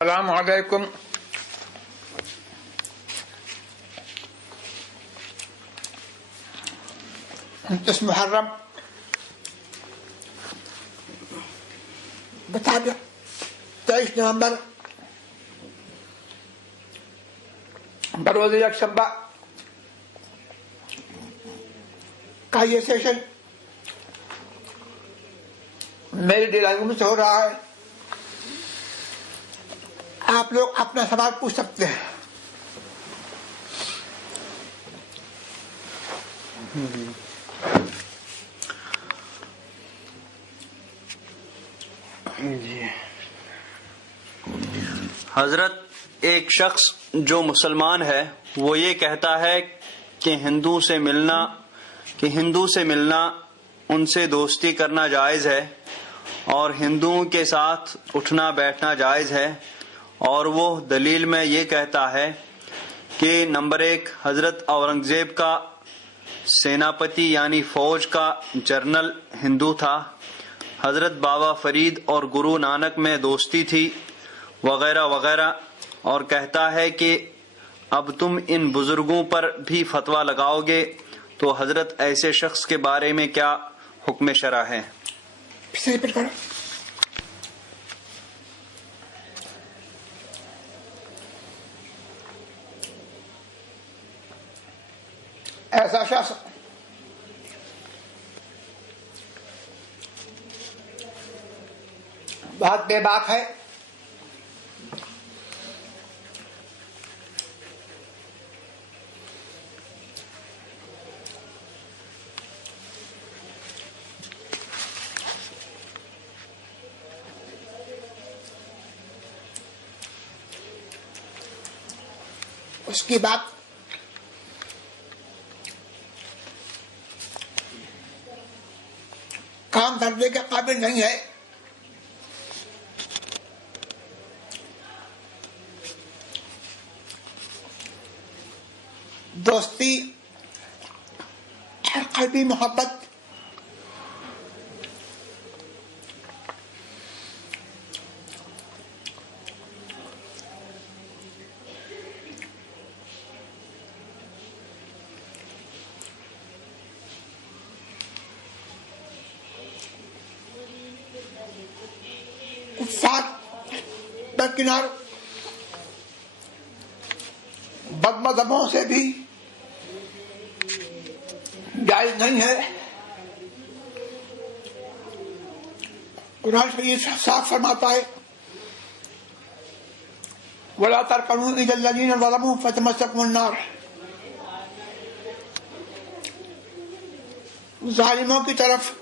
السلام علیکم. انتیس محرم 23 نومبر بروز یکشنبہ کا یہ سیشن میری ڈیلائنگ میں سے ہو رہا ہے. آپ لوگ اپنا سوال پوچھ سکتے ہیں. حضرت، ایک شخص جو مسلمان ہے وہ یہ کہتا ہے کہ ہندو سے ملنا ان سے دوستی کرنا جائز ہے اور ہندوؤں کے ساتھ اٹھنا بیٹھنا جائز ہے، اور وہ دلیل میں یہ کہتا ہے کہ نمبر 1 حضرت اورنگزیب کا سیناپتی یعنی فوج کا جنرل ہندو تھا، حضرت بابا فرید اور گرو نانک میں دوستی تھی وغیرہ وغیرہ، اور کہتا ہے کہ اب تم ان بزرگوں پر بھی فتویٰ لگاؤ گے تو حضرت ایسے شخص کے بارے میں کیا حکم شرع ہے؟ ایسا شخص بہت بے باک ہے. اس کی بات کام کرنے کے قابل نہیں ہے. دوستی اور قلبی محبت ساتھ درکنار بد مذہبوں سے بھی جائز نہیں ہے. قرآن شریف صاف فرماتا ہے وَلَا تَرْكَنُوا إِلَى الَّذِينَ ظَلَمُوا فَتَمَسَّكُمُ النَّارُ. ظالموں کی طرف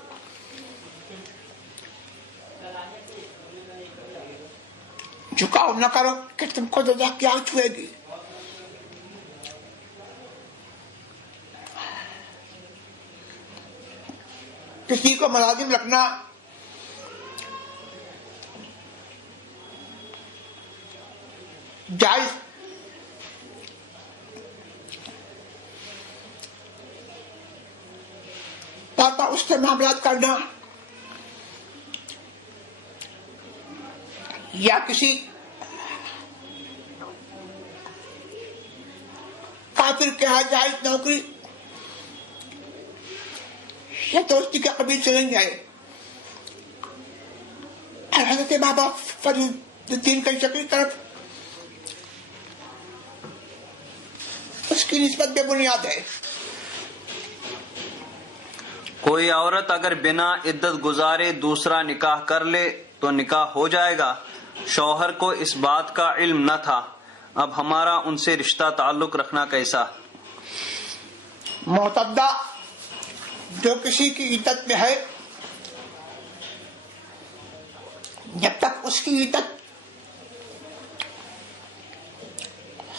جھکاؤ نہ کرو کہ تم کو جزا کیا چھوئے گی. کسی کو ملازم رکھنا جائز تاکہ اس سے معاملات کرنا یا کسی کافر کے ہاں جائز نوکری یا دوستی کے قبیل سے نہیں جائے. حضرت بابا فرید الدین کی شکل طرف اس کی نسبت بے بنیاد ہے. کوئی عورت اگر بنا عدت گزارے دوسرا نکاح کر لے تو نکاح ہو جائے گا. شوہر کو اس بات کا علم نہ تھا، اب ہمارا ان سے رشتہ تعلق رکھنا کیسا؟ معتدہ جو کسی کی عدت میں ہے، جب تک اس کی عدت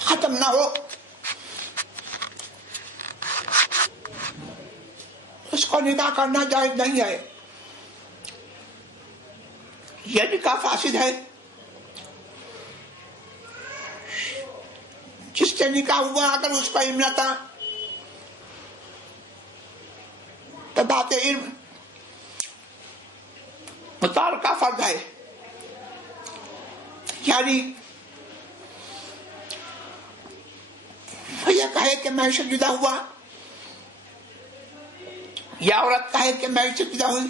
ختم نہ ہو اس کو نکاح کرنا جائز نہیں ہے. یہ نکاح فاسد ہے. جس سے نکاح ہوا اگر اس کا علم نہ تھا تو بات علم متعلقہ فرض ہے. یعنی کہے کہ میں سے جدا ہوا یا عورت کہے کہ میں سے جدا ہوئی.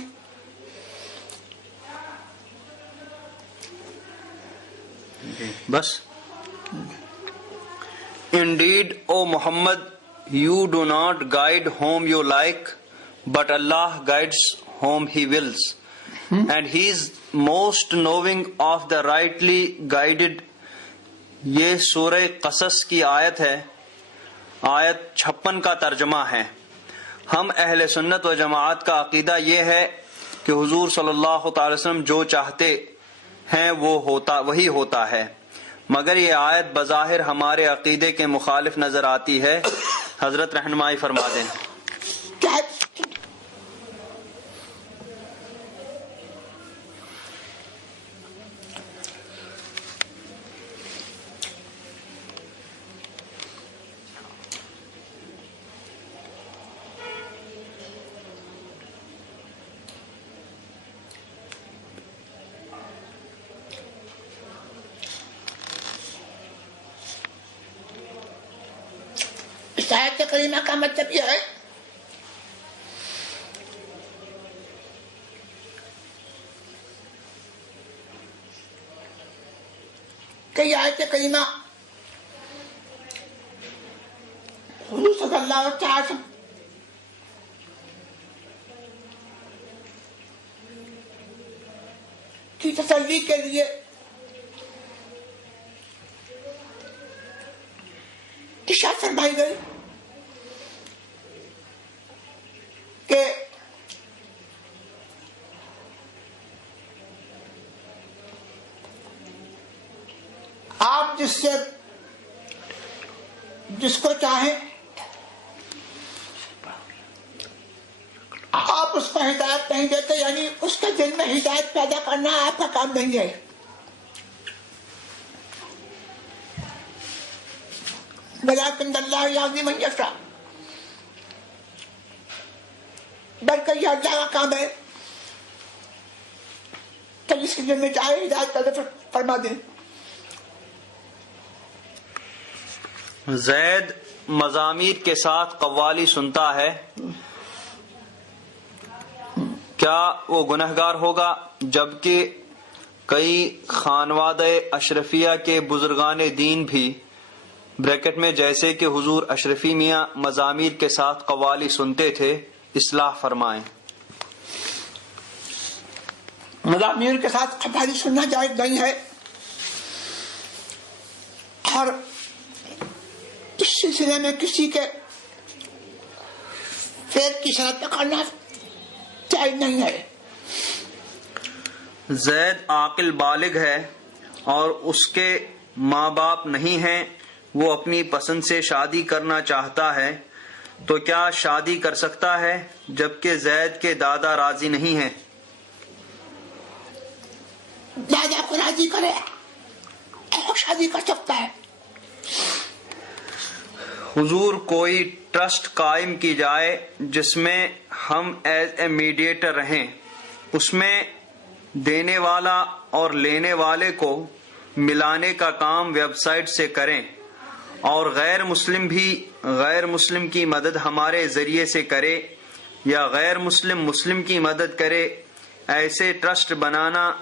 بس. Indeed, O Muhammad, you do not guide whom you like, but Allah guides whom He wills. And He is most knowing of the rightly guided. یہ سورہ قصص کی آیت ہے. آیت 56 کا ترجمہ ہے. ہم اہل سنت و جماعت کا عقیدہ یہ ہے کہ حضور صلی اللہ تعالی وسلم جو چاہتے ہیں وہی ہوتا ہے. مگر یہ آیت بظاہر ہمارے عقیدے کے مخالف نظر آتی ہے. حضرت رہنمائی فرما دیں. آیت کریمہ کا مطلب یہ ہے کہ یہ آیت کریمہ حضور صلی اللہ علیہ وسلم کی تسلی کے لیے ارشاد فرمائی گئی کہ آپ جس کو چاہیں آپ اس کو ہدایت نہیں دیتے، یعنی اس کے دل میں ہدایت پیدا کرنا آپ کا کام نہیں ہے. ولیکن اللہ یہدی من یشاء، بلکہ یہ اللہ کا کام ہے کہ جس کے دل میں چاہے ہدایت پیدا فرما دیں. زید مزامیر کے ساتھ قوالی سنتا ہے، کیا وہ گنہگار ہوگا؟ جبکہ کئی خانوادہ اشرفیہ کے بزرگان دین بھی بریکٹ میں جیسے کہ حضور اشرفی میاں مزامیر کے ساتھ قوالی سنتے تھے. اصلاح فرمائیں. مزامیر کے ساتھ قوالی سننا جائز نہیں ہے، اور اس سلسلے میں کسی کے فعل کی شرط پکڑنا جائز نہیں ہے. زید عاقل بالغ ہے اور اس کے ماں باپ نہیں ہیں، وہ اپنی پسند سے شادی کرنا چاہتا ہے تو کیا شادی کر سکتا ہے جبکہ زید کے دادا راضی نہیں ہیں؟ دادا کو راضی کرے اور شادی کر سکتا ہے. حضور کوئی ٹرسٹ قائم کی جائے جس میں ہم ایز اے میڈیٹر رہیں، اس میں دینے والا اور لینے والے کو ملانے کا کام ویب سائٹ سے کریں، اور غیر مسلم بھی غیر مسلم کی مدد ہمارے ذریعے سے کرے یا غیر مسلم مسلم کی مدد کرے. ایسے ٹرسٹ بنانا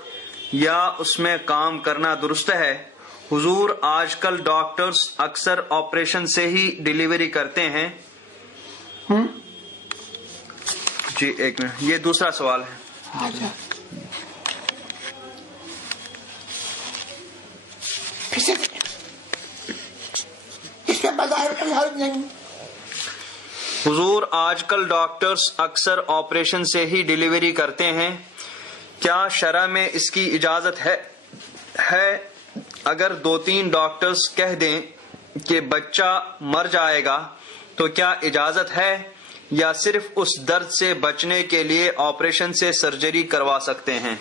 یا اس میں کام کرنا درست ہے؟ حضور آج کل ڈاکٹرز اکثر آپریشن سے ہی ڈیلیوری کرتے ہیں. جی ایک منٹ، یہ دوسرا سوال ہے. حضور آج کل ڈاکٹرز اکثر آپریشن سے ہی ڈیلیوری کرتے ہیں، کیا شرع میں اس کی اجازت ہے؟ اگر 2-3 ڈاکٹرز کہہ دیں کہ بچہ مر جائے گا تو کیا اجازت ہے، یا صرف اس درد سے بچنے کے لیے آپریشن سے سرجری کروا سکتے ہیں؟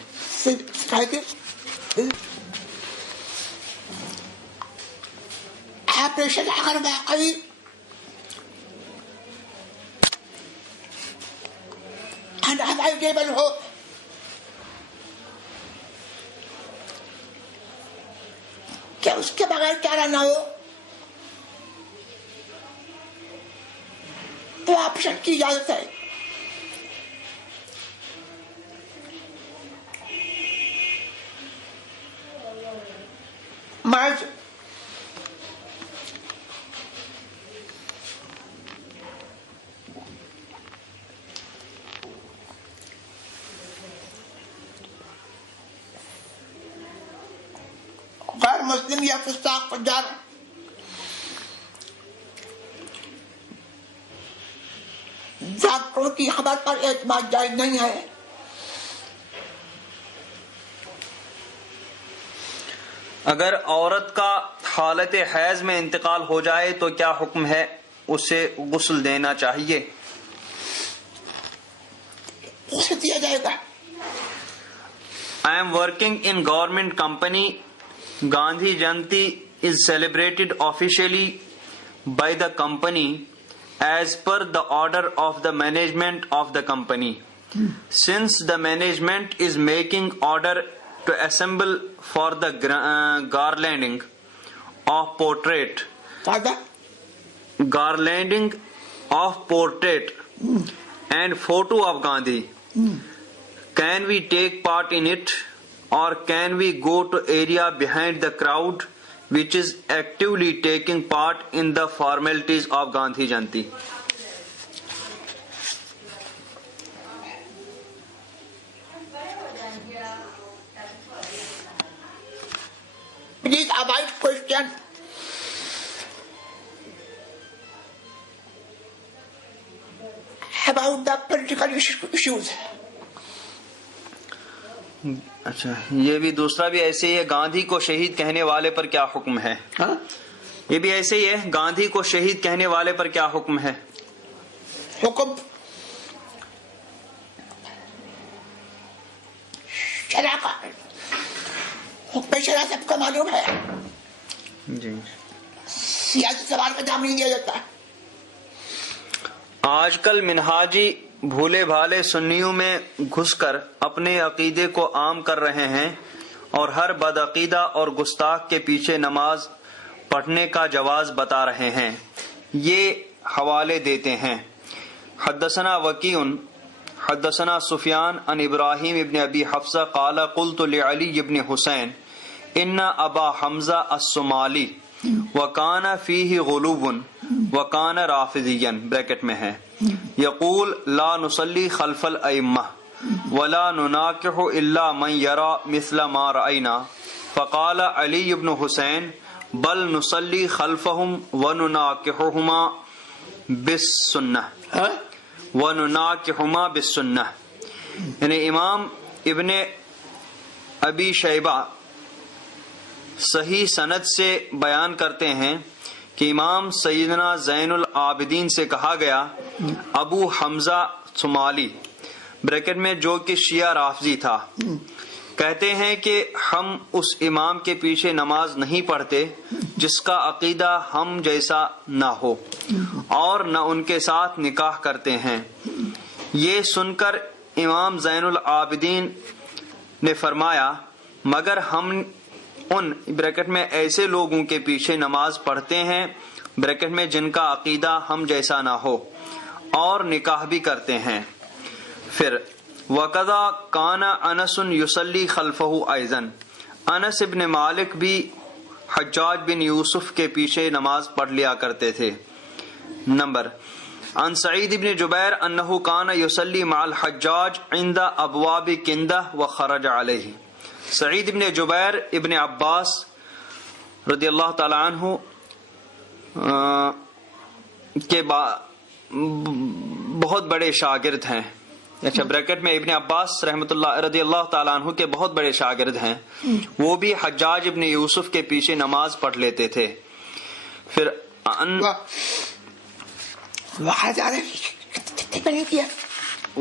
آپریشن اگر واقعی انوائزیبل ہو کہ اس کے بغیر چارہ نہ ہو تو آپشن کی اجازت ہے. محض غیر مسلم یا فساق فجار ڈاکٹروں کی خبر پر اعتماد جائز نہیں ہے. اگر عورت کا حالت حیض میں انتقال ہو جائے تو کیا حکم ہے؟ اسے غسل دینا چاہیے؟ اسے دیا جائے گا. I am working in government company. Gandhi Jayanti is celebrated officially by the company as per the order of the management of the company. Since the management is making order to assemble for the garlanding of portrait, and photo of Gandhi, can we take part in it, or can we go to area behind the crowd which is actively taking part in the formalities of Gandhi Jayanti? Please avoid question. About the political issues. اچھا، یہ بھی دوسرا بھی ایسے ہی ہے. گاندھی کو شہید کہنے والے پر کیا حکم ہے؟ یہ بھی ایسے ہی ہے. گاندھی کو شہید کہنے والے پر کیا حکم ہے؟ حکم شرع کا، حکم شرع سب کا معلوم ہے. جی، سیاسی سوال کا جواب نہیں دیا جاتا. آج کل منہاجی بھولے بھالے سنیوں میں گھس کر اپنے عقیدے کو عام کر رہے ہیں اور ہر بدعقیدہ اور گستاخ کے پیچھے نماز پڑھنے کا جواز بتا رہے ہیں. یہ حوالے دیتے ہیں: حدثنا وکیع حدثنا سفیان عن ابراہیم ابن ابی حفصہ قال قلت لعلی ابن حسین ان ابا حمزہ الصومالی وکان فیہ غلو وکان رافضیا بریکٹ میں ہے یقول لا نصلی خلف الائمہ ولا نناکح الا من یرى مثل ما رأینا فقال علی بن حسین بل نصلی خلفهم ونناکحهما بالسنہ. یعنی امام ابن ابی شیبہ صحیح سند سے بیان کرتے ہیں کہ امام سیدنا زین العابدین سے کہا گیا ابو حمزہ صومالی بریکٹ میں جو کہ شیعہ رافضی تھا کہتے ہیں کہ ہم اس امام کے پیچھے نماز نہیں پڑھتے جس کا عقیدہ ہم جیسا نہ ہو اور نہ ان کے ساتھ نکاح کرتے ہیں. یہ سن کر امام زین العابدین نے فرمایا مگر ہم ان بریکٹ میں ایسے لوگوں کے پیچھے نماز پڑھتے ہیں بریکٹ میں جن کا عقیدہ ہم جیسا نہ ہو اور نکاح بھی کرتے ہیں. پھر وَقَضَا كَانَ أَنَسٌ يُصَلِّي خَلْفَهُ أَيْضًا انس ابن مالک بھی حجاج بن یوسف کے پیچھے نماز پڑھ لیا کرتے تھے. نمبر عن سعید ابن جبیر انہ کان یصلی مع الحجاج عند ابواب کندہ وخرج علیہ. سعید ابن جبیر ابن عباس رضی اللہ تعالی عنہ کے بہت بڑے شاگرد ہیں. اچھا بریکٹ میں ابن عباس رحمۃ اللہ رضی اللہ تعالیٰ عنہ کے بہت بڑے شاگرد ہیں. وہ بھی حجاج ابن یوسف کے پیچھے نماز پڑھ لیتے تھے. پھر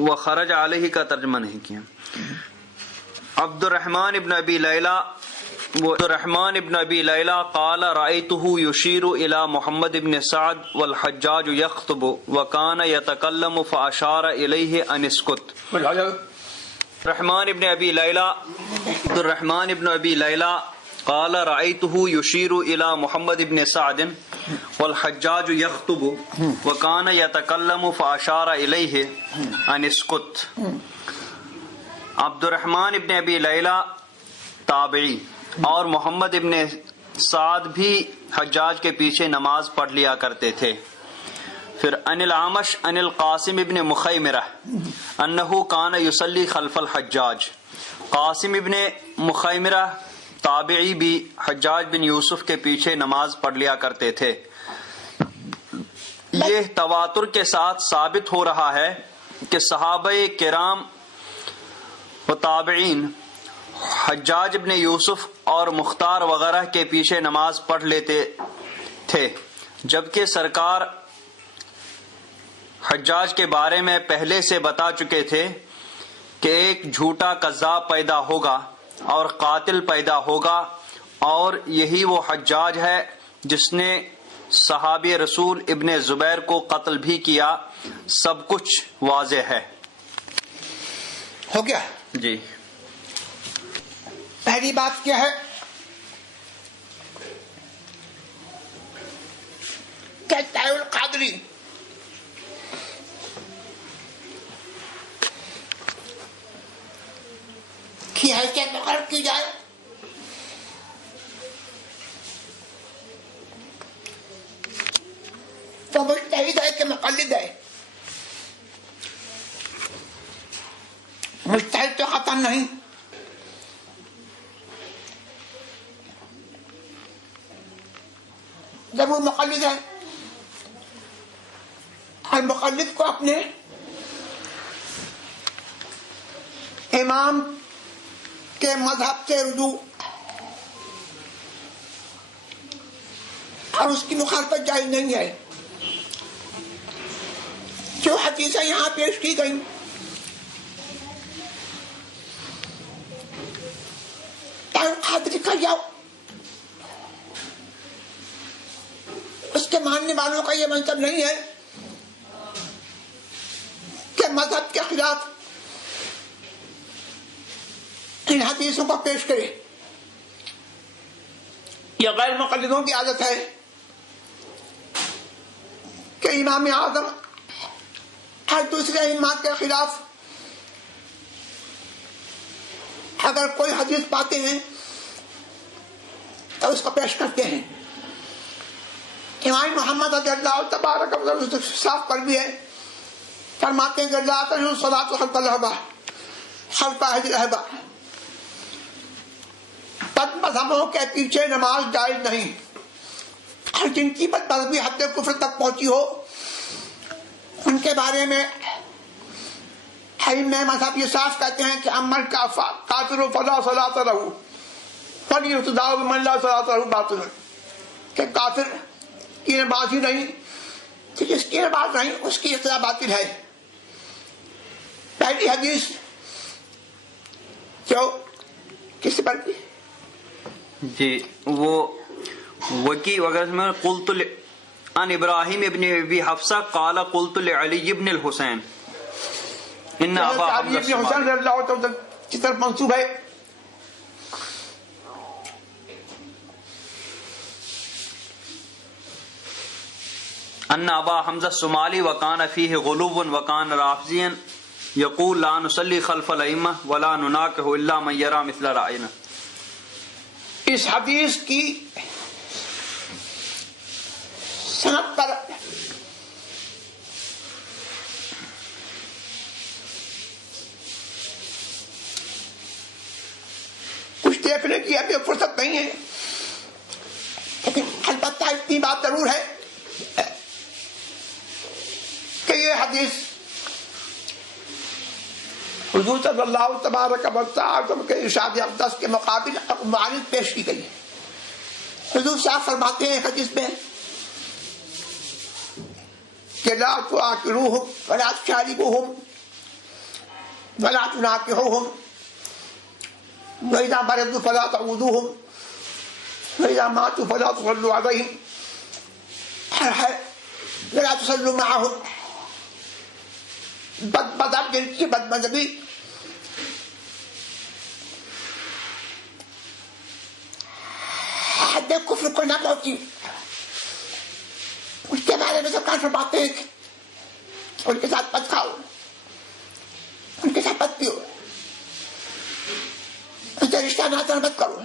وخرج علیہ کا ترجمہ نہیں کیا. عبد الرحمن ابن ابی لیلہ قال رأیتہ یشیر الی محمد ابن سعد والحجاج یخطب وکان یتکلم فاشار الیہ ان اسکت. عبد الرحمن ابن ابی لیلہ قال رأيته يشير إلى محمد بن سعد والحجاج يخطب وكان يتكلم فأشار إليه أن اسكت. عبد الرحمن ابن ابی لیلہ تابعی اور محمد ابن سعد بھی حجاج کے پیچھے نماز پڑھ لیا کرتے تھے. پھر ان العامش ان القاسم ابن مخیمرہ انہ کان یصلی خلف الحجاج. قاسم ابن مخیمرہ تابعی بھی حجاج بن یوسف کے پیچھے نماز پڑھ لیا کرتے تھے. یہ تواتر کے ساتھ ثابت ہو رہا ہے کہ صحابہ کرام و تابعین حجاج ابن یوسف اور مختار وغیرہ کے پیچھے نماز پڑھ لیتے تھے، جبکہ سرکار حجاج کے بارے میں پہلے سے بتا چکے تھے کہ ایک جھوٹا کذاب پیدا ہوگا اور قاتل پیدا ہوگا، اور یہی وہ حجاج ہے جس نے صحابی رسول ابن زبیر کو قتل بھی کیا. سب کچھ واضح ہے. ہو گیا جی. پہلی بات کیا ہے کہ تائب القادری کی حیثیت مقرر کی جائے. تو مجتہد ہے کہ مقلد ہے؟ مجتہد تو ختم نہیں. جب وہ مقلد ہے اور مقلد کو اپنے امام کے مذہب سے رجوع اور اس کی مخالفت جائز نہیں ہے. جو حدیثیں یہاں پیش کی گئی قادری کا جاؤ، اس کے ماننے والوں کا یہ منصب نہیں ہے کہ مذہب کے خلاف ان حدیثوں کو پیش کرے. یہ غیر مقلدوں کی عادت ہے کہ امام اعظم اور دوسرے ائمہ کے خلاف اگر کوئی حدیث پاتے ہیں تو اس کو پیش کرتے ہیں. امام محمد رضی اللہ تبارک و تعالی صاف کر بھی ہے، فرماتے ہیں کہ لا تجوز الصلاۃ خلف الرہبہ خلف اہل الرہبہ. بد مذہبوں کے پیچھے نماز جائز نہیں، اور جن کی بد مذہبی حد کفر تک پہنچی ہو ان کے بارے میں ائمہ مذہب یہ صاف کہتے ہیں کہ عمل کا کافر فلا صلاۃ لہ فلیقتداء بمن لا صلاۃ لہ باطل، کہ کافر کی نماز ہی نہیں، جس کی نماز نہیں اس کی اقتداء باطل ہے. پہلی حدیث جو کس پر کی جی وہ وکی وغیرہ میں قلت عن ابراہیم ابن ابی حفصہ قال قلت لعلی ابن الحسین ان ابا علی ابن حسین رضی اللہ تعالی کی طرف منسوب ہے. ان ابا حمزہ الصومالی وکان فیہ غلو وکان رافضیا یقول لا نصلی خلف الائمہ ولا نناکح الا من یرى مثل رأینا. اس حدیث کی سند پر کچھ دیکھنے کی ابھی فرصت نہیں ہے، لیکن البتہ اتنی بات ضرور ہے کہ یہ حدیث حضور صلی اللہ تبارک و تعالی کے ارشاد اقدس کے مقابل معاند پیش کی گئی ہے. حضور صاحب فرماتے ہیں حدیث میں کہ لا تعاقروہم ولا تشاربوہم ولا تناکحوہم وإذا مرضوا فلا تعودوہم وإذا ماتوا فلا تصلوا علیہم ولا تصلوا معہم. بد مذہب جن کی بد مذہبی حد کفر کو نہ پہنچی. ان کے بارے میں سرکار فرماتے ہیں کہ ان کے ساتھ مت کھاؤ, ان کے ساتھ مت پیو, ان سے رشتہ ناتا مت کرو.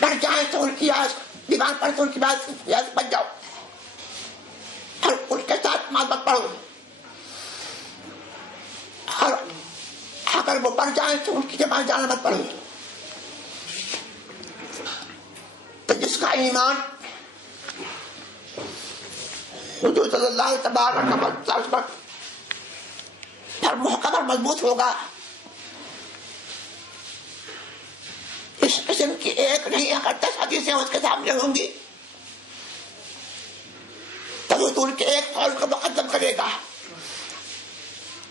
پڑ جائیں تو ان کی دیوان پر تو ان کی بات بن جاؤ, اور ان کے ساتھ مات مت پڑھو, اور اگر وہ پڑ جائیں تو ان کی جماعت جانا مت پڑھو. تو جس کا ایمان حضور صلی اللہ تبارک و تعالی پر محکم اور مضبوط ہوگا, اس قسم کی ایک نہیں اگر 10 حدیثیں اس کے سامنے ہوں گی تو وہ ان کے ایک قول کو مقدم کرے گا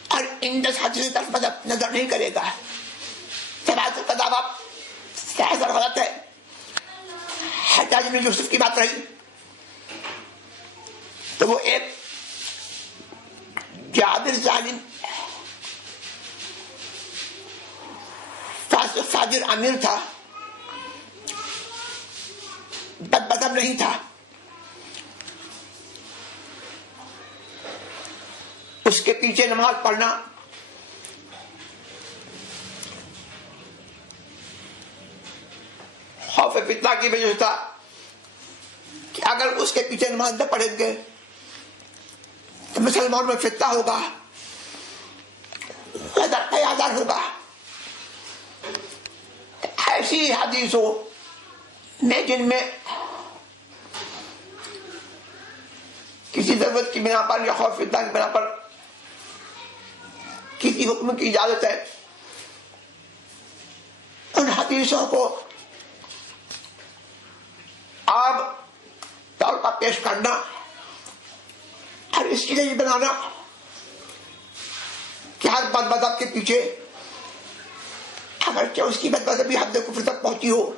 اور ان 10 حدیثوں طرف نظر نہیں کرے گا. سماعت کا دعویٰ سیاست غلط ہے. حجاج بن یوسف کی بات رہی تو وہ ایک جابر ظالم فاسق فاجر امیر تھا, بدم نہیں تھا. اس کے پیچھے نماز پڑھنا خوف فتنہ کی وجہ سے تھا کہ اگر اس کے پیچھے نماز نہ پڑھیں گے تو مسلمانوں میں فتنہ ہوگا, آزار ہوگا. ایسی حدیثوں میں جن میں کسی ضرورت کی بنا پر یا خوف فتنہ کی بنا پر کسی حکم کی اجازت ہے, ان حدیثوں کو آپ طور پر پیش کرنا اور اس کے لیے یہ بنانا کہ ہر بد مذہب کے پیچھے اگرچہ اس کی بد مذہبی حد کفر تک پہنچی ہو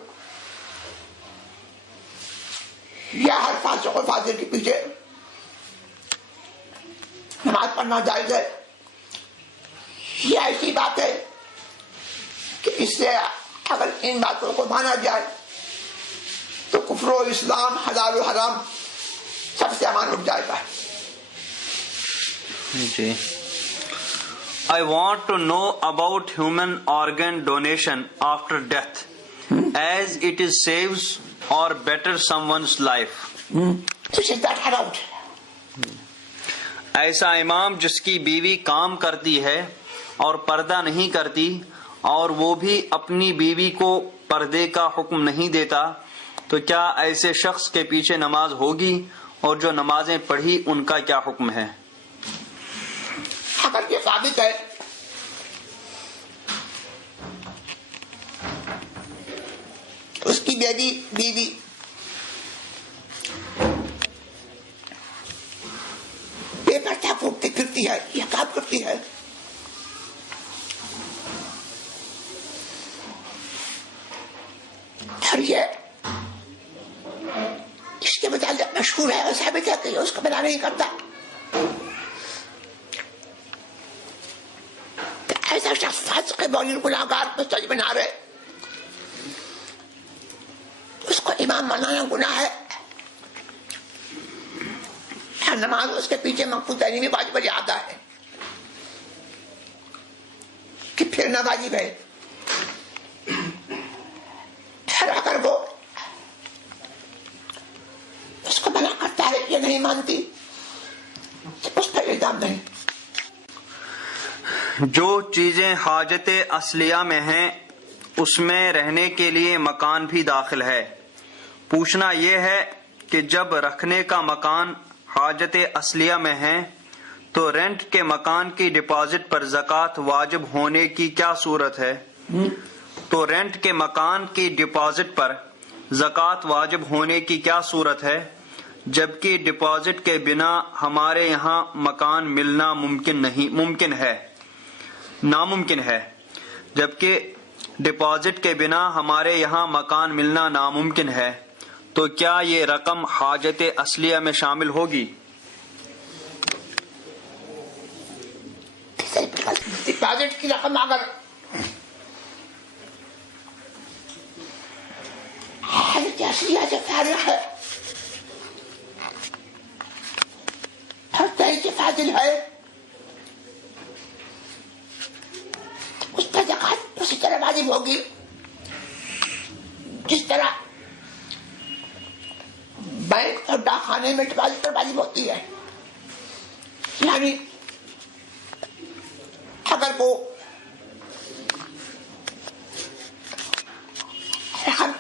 یا ہر فاسق و فاجر کے پیچھے نماز پڑھنا جائز ہے, یہ ایسی بات ہے کہ اس سے اگر ان باتوں کو مانا جائے تو کفر و اسلام, حلال و حرام سب سے امان اٹھ جائے گا. جی. I want to know about human organ donation after death, as it is saves or better someone's life. Isn't that allowed? ایسا امام جس کی بیوی کام کرتی ہے اور پردہ نہیں کرتی اور وہ بھی اپنی بیوی کو پردے کا حکم نہیں دیتا, تو کیا ایسے شخص کے پیچھے نماز ہوگی, اور جو نمازیں پڑھی ان کا کیا حکم ہے؟ اگر یہ ثابت ہے اس کی بیوی بے پردہ گھومتی پھرتی ہے یا کام کرتی ہے, اور یہ اس کے متعلق مشہور ہے اور ثابت ہے کہ یہ اس کو منع نہیں کرتا, ایسا شخص فاسق بولن گناہگار مستحج بنا رہے, اس کو امام بنانا گناہ ہے. نماز اس کے پیچھے مقبول دینی بھی واجب ادا ہے کہ پھر نہ واجب ہے. پھر اگر وہ اس کو منع کرتا ہے یہ نہیں مانتی تو اس پر الزام نہیں. جو چیزیں حاجت اصلیہ میں ہیں اس میں رہنے کے لیے مکان بھی داخل ہے. پوچھنا یہ ہے کہ جب رکھنے کا مکان حاجت اصلیہ میں ہے تو رینٹ کے مکان کی ڈپازٹ پر زکوٰۃ واجب ہونے کی کیا صورت ہے؟ تو رینٹ کے مکان کی ڈپازٹ پر زکوٰۃ واجب ہونے کی کیا صورت ہے جبکہ ڈپازٹ کے بنا ہمارے یہاں مکان ملنا ناممکن ہے جبکہ ڈپازٹ کے بنا ہمارے یہاں مکان ملنا ناممکن ہے, تو کیا یہ رقم حاجت اصلیہ میں شامل ہوگی؟ ڈپازٹ کی رقم اگر اشیاء سے فارغ ہے اور صحیح سے فاضل ہے، اس پر زکات اسی طرح واجب ہوگی جس طرح بینک اور ڈاکخانے میں ڈپازٹ پر واجب ہوتی ہے. یعنی اگر وہ رقم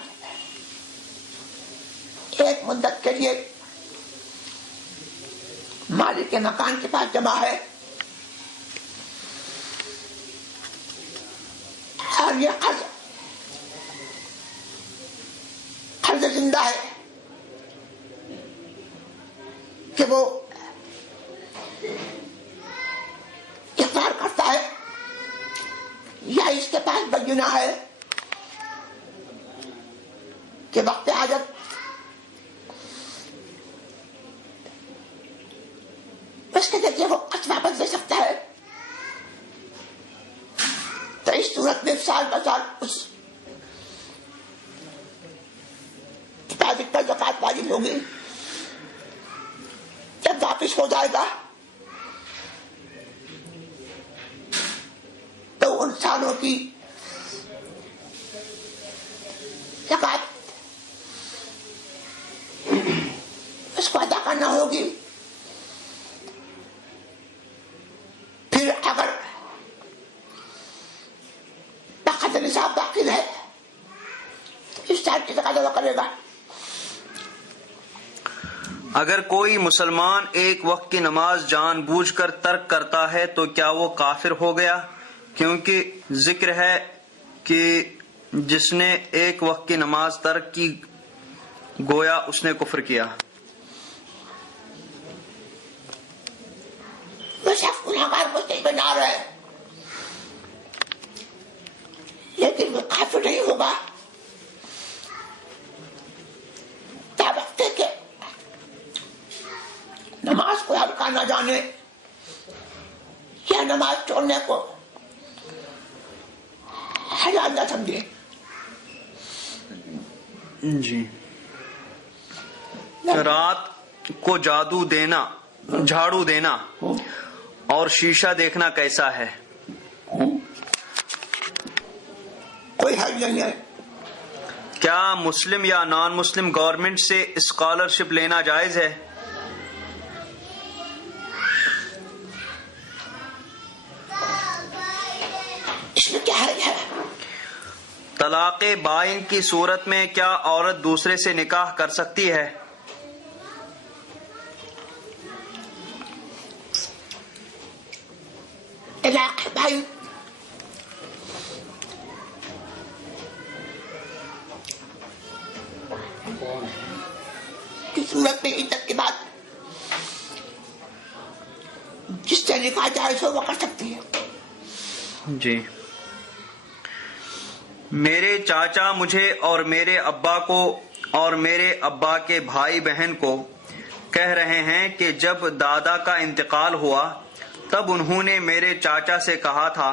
ایک مدت کے لیے مالک کے مکان کے پاس جمع ہے اور یہ قرض زندہ ہے کہ وہ اقرار کرتا ہے یا اس کے پاس بینہ ہے کہ وقت حاجت اس کے ذریعے وہ قرض واپس دے سکتا ہے، تو اس صورت میں سال بسال اس ڈپازٹ پر زکات واجب ہوگی. جب واپس ہو جائے گا تو ان سالوں کی زکات اس کو ادا کرنا ہوگی. پھر اگر بقدر نصاب داخل ہے تو اس سال کی زکات ادا کرے گا. اگر کوئی مسلمان ایک وقت کی نماز جان بوجھ کر ترک کرتا ہے تو کیا وہ کافر ہو گیا؟ کیونکہ ذکر ہے کہ جس نے ایک وقت کی نماز ترک کی گویا اس نے کفر کیا. وہ شخص گناہگار مستحق بنا رہا ہے لیکن وہ کافر نہیں ہوگا تب وقت کہ نماز کو ہلکا نہ جانے یا نماز چھوڑنے کو حلال نہ سمجھے. جی. رات کو جھاڑو دینا اور شیشہ دیکھنا کیسا ہے؟ کوئی حل نہیں ہے. کیا مسلم یا نان مسلم گورنمنٹ سے اسکالرشپ لینا جائز ہے؟ اس میں کیا حل ہے؟ طلاق بائن کی صورت میں کیا عورت دوسرے سے نکاح کر سکتی ہے؟ طلاق بائن کی صورت میں عدت کے بعد جس سے نکاح جائز ہو وہ کر سکتی ہے. جی. میرے چاچا مجھے اور میرے ابا کو اور میرے ابا کے بھائی بہن کو کہہ رہے ہیں کہ جب دادا کا انتقال ہوا تب انہوں نے میرے چاچا سے کہا تھا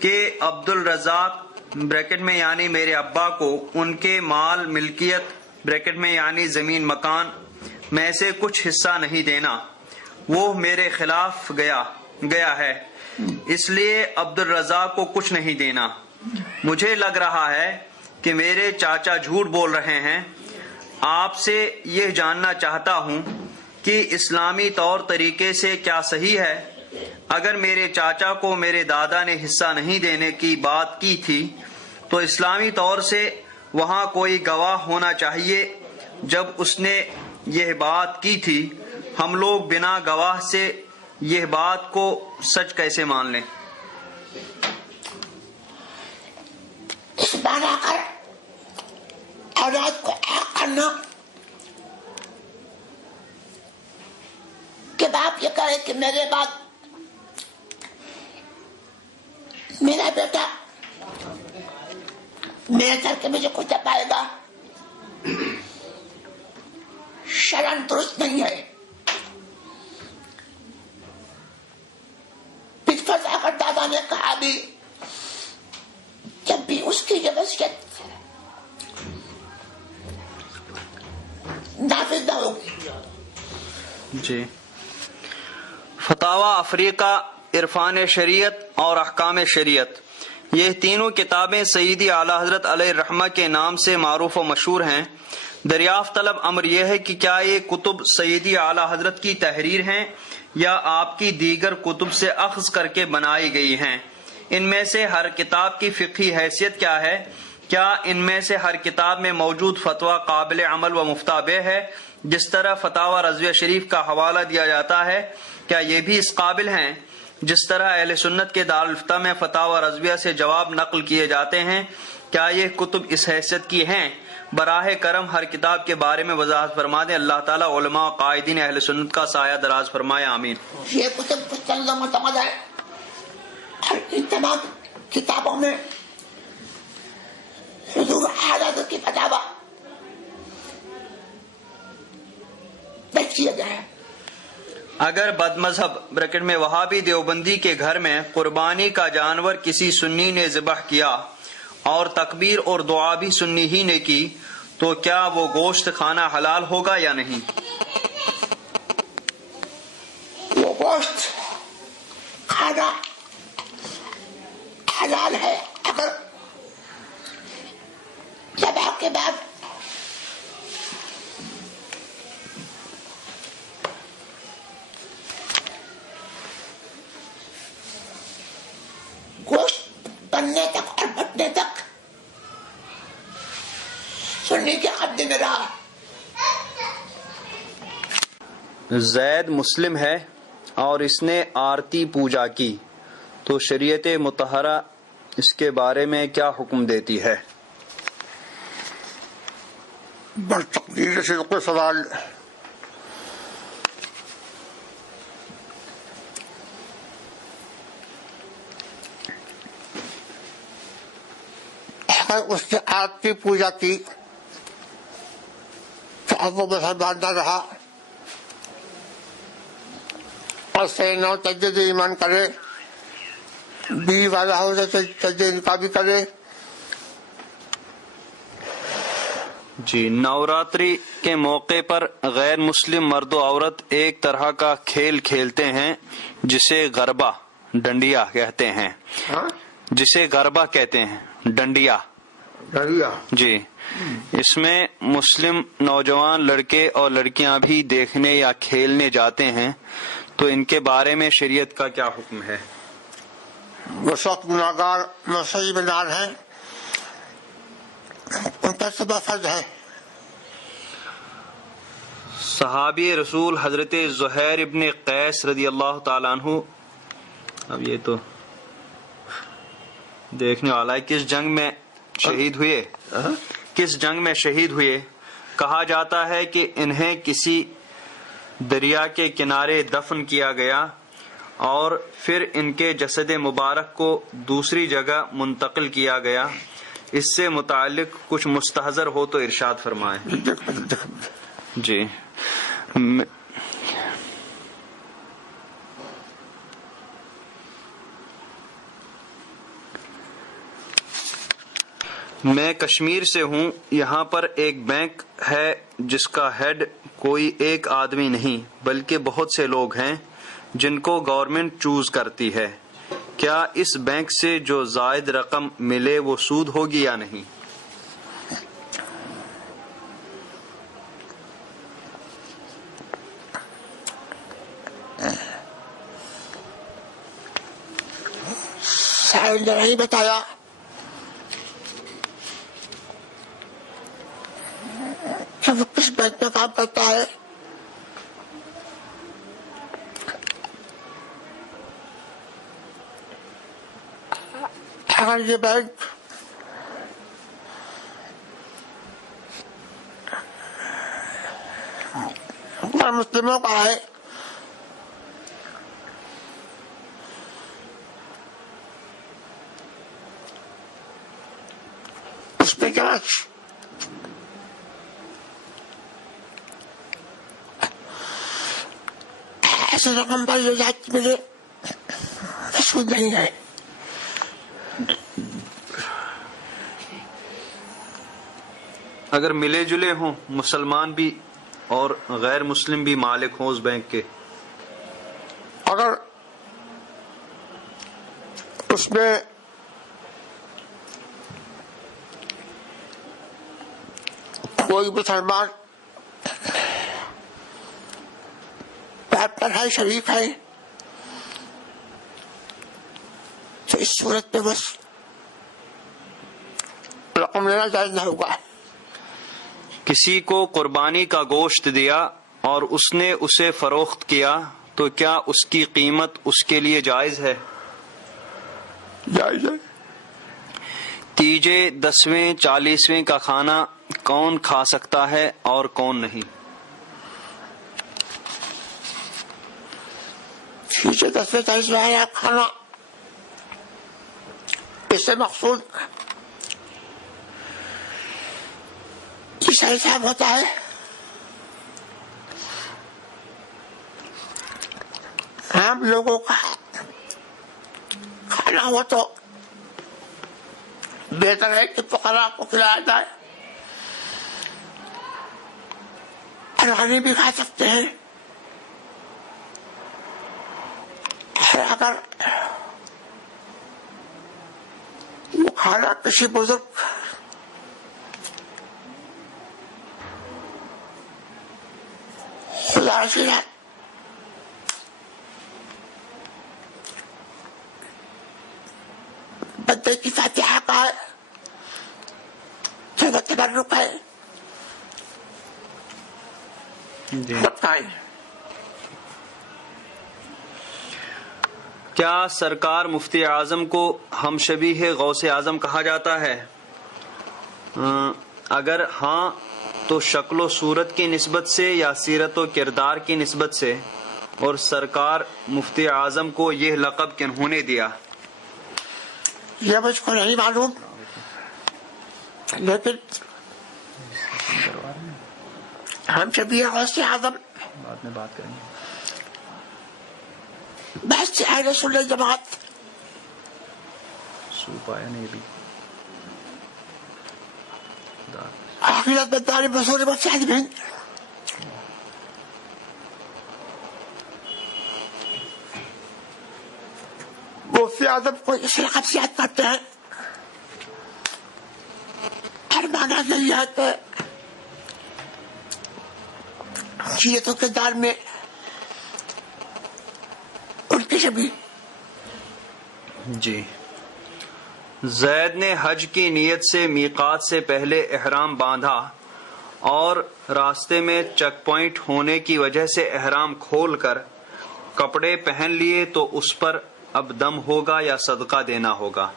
کہ عبد الرزاق بریکٹ میں یعنی میرے ابا کو ان کے مال ملکیت بریکٹ میں یعنی زمین مکان میں سے کچھ حصہ نہیں دینا. وہ میرے خلاف گیا ہے اس لیے عبد الرزاق کو کچھ نہیں دینا. مجھے لگ رہا ہے کہ میرے چاچا جھوٹ بول رہے ہیں. آپ سے یہ جاننا چاہتا ہوں کہ اسلامی طور طریقے سے کیا صحیح ہے؟ اگر میرے چاچا کو میرے دادا نے حصہ نہیں دینے کی بات کی تھی تو اسلامی طور سے وہاں کوئی گواہ ہونا چاہیے. جب اس نے یہ بات کی تھی ہم لوگ بنا گواہ سے یہ بات کو سچ کیسے مان لیں؟ اس بنا کر اولاد کو حق کرنا کہ باپ یہ کہے کہ میرے بعد میرا بیٹا میرے سر کے مجھے کچھ پائے گا، شرعاً درست نہیں ہے. بالفرض اگر دادا نے کہا بھی جب بھی اس کی یہ وصیت نافذ نہ ہوگی. جی. فتاوی افریقہ، عرفان شریعت اور احکام شریعت، یہ تینوں کتابیں سیدی اعلی حضرت علیہ الرحمہ کے نام سے معروف و مشہور ہیں. دریافت طلب امر یہ ہے کہ کیا یہ کتب سیدی اعلی حضرت کی تحریر ہیں یا آپ کی دیگر کتب سے اخذ کر کے بنائی گئی ہیں؟ ان میں سے ہر کتاب کی فقہی حیثیت کیا ہے؟ کیا ان میں سے ہر کتاب میں موجود فتویٰ قابل عمل و مفتابہ ہے؟ جس طرح فتاوی رضویہ شریف کا حوالہ دیا جاتا ہے، کیا یہ بھی اس قابل ہیں؟ جس طرح اہل سنت کے دارالفتہ میں فتاوی رضویہ سے جواب نقل کیے جاتے ہیں، کیا یہ کتب اس حیثیت کی ہیں؟ براہ کرم ہر کتاب کے بارے میں وضاحت فرما دیں. اللہ تعالیٰ علماء و قائدین اہل سنت کا سایہ دراز فرمائے. آمین. یہ کتب چند معتمد ہے اور ان تمام کتابوں میں حضور اعلی حضرت کی فتاوی پیش کیا گیا ہے. اگر بد مذہب بریکٹ میں وہابی دیوبندی کے گھر میں قربانی کا جانور کسی سنی نے ذبح کیا اور تکبیر اور دعا بھی سنی ہی نے کی، تو کیا وہ گوشت کھانا حلال ہوگا یا نہیں؟ وہ گوشت کھانا حلال ہے اگر ذبح کے بعد گوشت بننے تک اور بٹنے تک سنی کے قبضے میں رہا. زید مسلم ہے اور اس نے آرتی پوجا کی، تو شریعت مطہرہ اس کے بارے میں کیا حکم دیتی ہے؟ بڑھ تقدیر سے کوئی سوال اگر اس نے آرتی پوجا کی تو اب وہ مسلمان نہ رہا اور نو تجدید ایمان کرے، بیوی والا ہو تو تجدید نکاح بھی کرے. جی. نوراتری کے موقع پر غیر مسلم مرد و عورت ایک طرح کا کھیل کھیلتے ہیں جسے گربا ڈنڈیا کہتے ہیں. جسے گربا کہتے ہیں، ڈنڈیا. جی. اس میں مسلم نوجوان لڑکے اور لڑکیاں بھی دیکھنے یا کھیلنے جاتے ہیں، تو ان کے بارے میں شریعت کا کیا حکم ہے؟ وہ سخت گناہگار مسیح بنار ہیں، ان پر سبا فرض ہے. صحابی رسول حضرت زہیر ابن قیس رضی اللہ تعالیٰ عنہ، اب یہ تو دیکھنے والا ہے، کس جنگ میں شہید ہوئے؟ کس جنگ میں شہید ہوئے؟ کہا جاتا ہے کہ انہیں کسی دریا کے کنارے دفن کیا گیا اور پھر ان کے جسد مبارک کو دوسری جگہ منتقل کیا گیا. اس سے متعلق کچھ مستحضر ہو تو ارشاد فرمائیں. جی. میں کشمیر سے ہوں. یہاں پر ایک بینک ہے جس کا ہیڈ کوئی ایک آدمی نہیں بلکہ بہت سے لوگ ہیں جن کو گورنمنٹ چوز کرتی ہے. کیا اس بینک سے جو زائد رقم ملے وہ سود ہوگی یا نہیں؟ سائل نے نہیں بتایا کہ وہ کس بینک میں کام کرتا ہے. اگر یہ بینک مسلموں کا ہے اس میں جانچ ایسے رقم پر یہ جانچ ملے سود نہیں ہے. اگر ملے جلے ہوں مسلمان بھی اور غیر مسلم بھی مالک ہوں اس بینک کے؟ اگر اس میں کوئی مسلمان پارٹنر ہے، شریک ہے، تو اس صورت میں بس رقم لینا جائز نہ ہوگا۔ کسی کو قربانی کا گوشت دیا اور اس نے اسے فروخت کیا تو کیا اس کی قیمت اس کے لیے جائز ہے؟ جائز ہے۔ تیجے، 10ویں، 40ویں کا کھانا کون کھا سکتا ہے اور کون نہیں؟ تیجے، 10ویں، 40ویں کا کھانا، اس سے مقصود عیسائی صاحب ہوتا ہے۔ عام لوگوں کا کھانا ہو تو بہتر ہے کہ فقراء کو کھلایا جائے، اور غنی بھی کھا سکتے ہیں۔ اگر وہ کھانا کسی بزرگ خدا رسول بندے کی فاتحہ کا ہے تو وہ تبرک ہے، بتائیں۔ کیا سرکار مفتی اعظم کو ہم شبیہ غوث اعظم کہا جاتا ہے؟ اگر ہاں تو شکل و صورت کی نسبت سے یا سیرت و کردار کی نسبت سے، اور سرکار مفتی اعظم کو یہ لقب کنہوں نے دیا؟ یہ مجھ کو نہیں معلوم، لیکن ہم شبیہ غوث اعظم بعد میں بات کریں گے۔ بحث اہل سنت جماعت سوپ آیا نہیں بھی عقیدت مداری مسور مساجد ہند غوث اعظم کو اس لقب سے یاد کرتے ہیں۔ ہر معنی یہی ہے کہ سیرت و کردار میں ان کی شبیہ۔ جی، زید نے حج کی نیت سے میقات سے پہلے احرام باندھا اور راستے میں چیک پوائنٹ ہونے کی وجہ سے احرام کھول کر کپڑے پہن لیے تو اس پر اب دم ہوگا یا صدقہ دینا ہوگا؟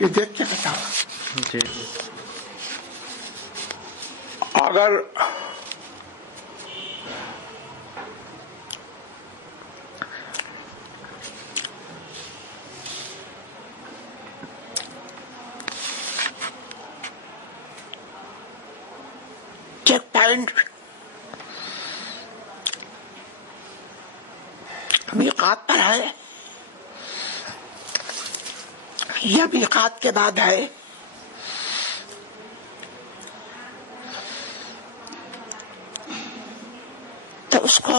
یہ دیکھ کے بتاؤ۔ جی، اگر چیک پوائنٹ میقات پر ہے یا میقات کے بعد ہے، تو اس کو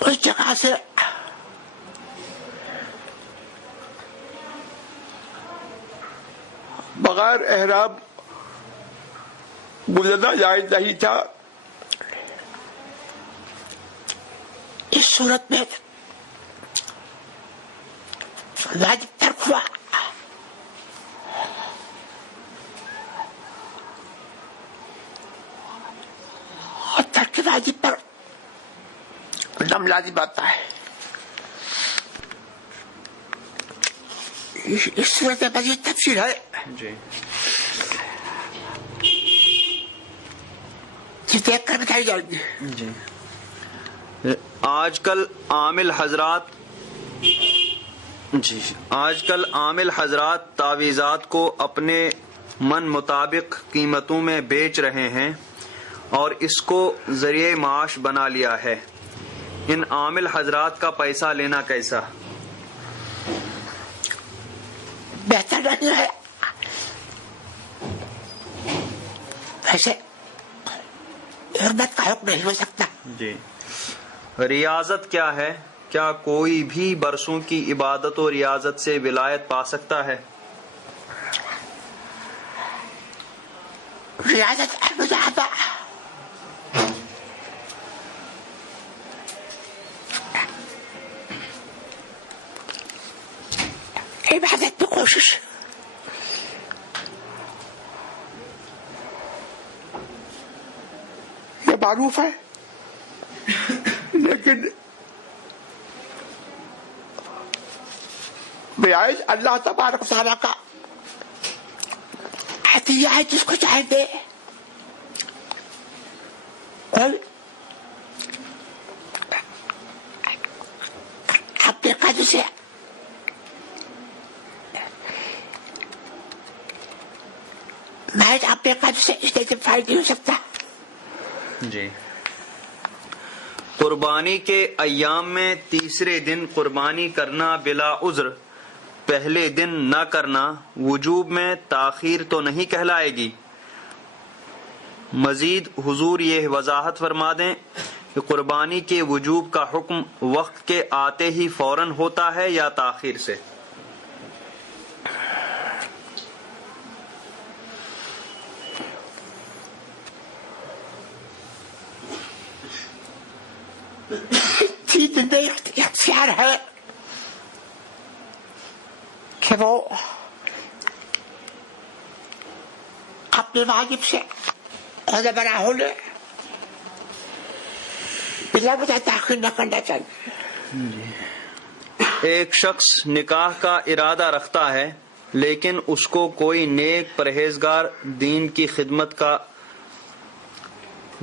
اس جگہ سے بغیر احرام گزرنا جائز نہیں تھا۔ اس صورت میں واجب ترک ہوا، اور ترک واجب پر دم لازم آتا ہے۔ اس صورت میں مزید تفصیل ہے، جی، دیکھ کر بتائی جائے گی۔ جی، آج کل عامل حضرات جی آج کل عامل حضرات تعویذات کو اپنے من مطابق قیمتوں میں بیچ رہے ہیں اور اس کو ذریعہ معاش بنا لیا ہے. ان عامل حضرات کا پیسہ لینا کیسا؟ بہتر نہیں ہے. ویسے حرمت کا حکم نہیں ہو سکتا. جی ریاضت کیا ہے؟ کیا کوئی بھی برسوں کی عبادت و ریاضت سے ولایت پا سکتا ہے؟ ریاضت مجاہدہ عبادت میں کوشش. یہ معروف ہے لیکن بیائج اللہ تبارک و تعالیٰ کا عطیہ ہے، جس کو چاہے دے. کوئی اپنے قدر سے محض اپنے قدر سے استفادہ نہیں ہو سکتا. جی قربانی کے ایام میں تیسرے دن قربانی کرنا بلا عذر پہلے دن نہ کرنا وجوب میں تاخیر تو نہیں کہلائے گی؟ مزید حضور یہ وضاحت فرما دیں کہ قربانی کے وجوب کا حکم وقت کے آتے ہی فوراً ہوتا ہے یا تاخیر سے؟ اختیار ہے کہ وہ اپنے واجب سے عہدہ برا ہو لے، بلا وجہ تاخیر نہ کرنا چاہیے. ایک شخص نکاح کا ارادہ رکھتا ہے لیکن اس کو کوئی نیک پرہیزگار دین کی خدمت کا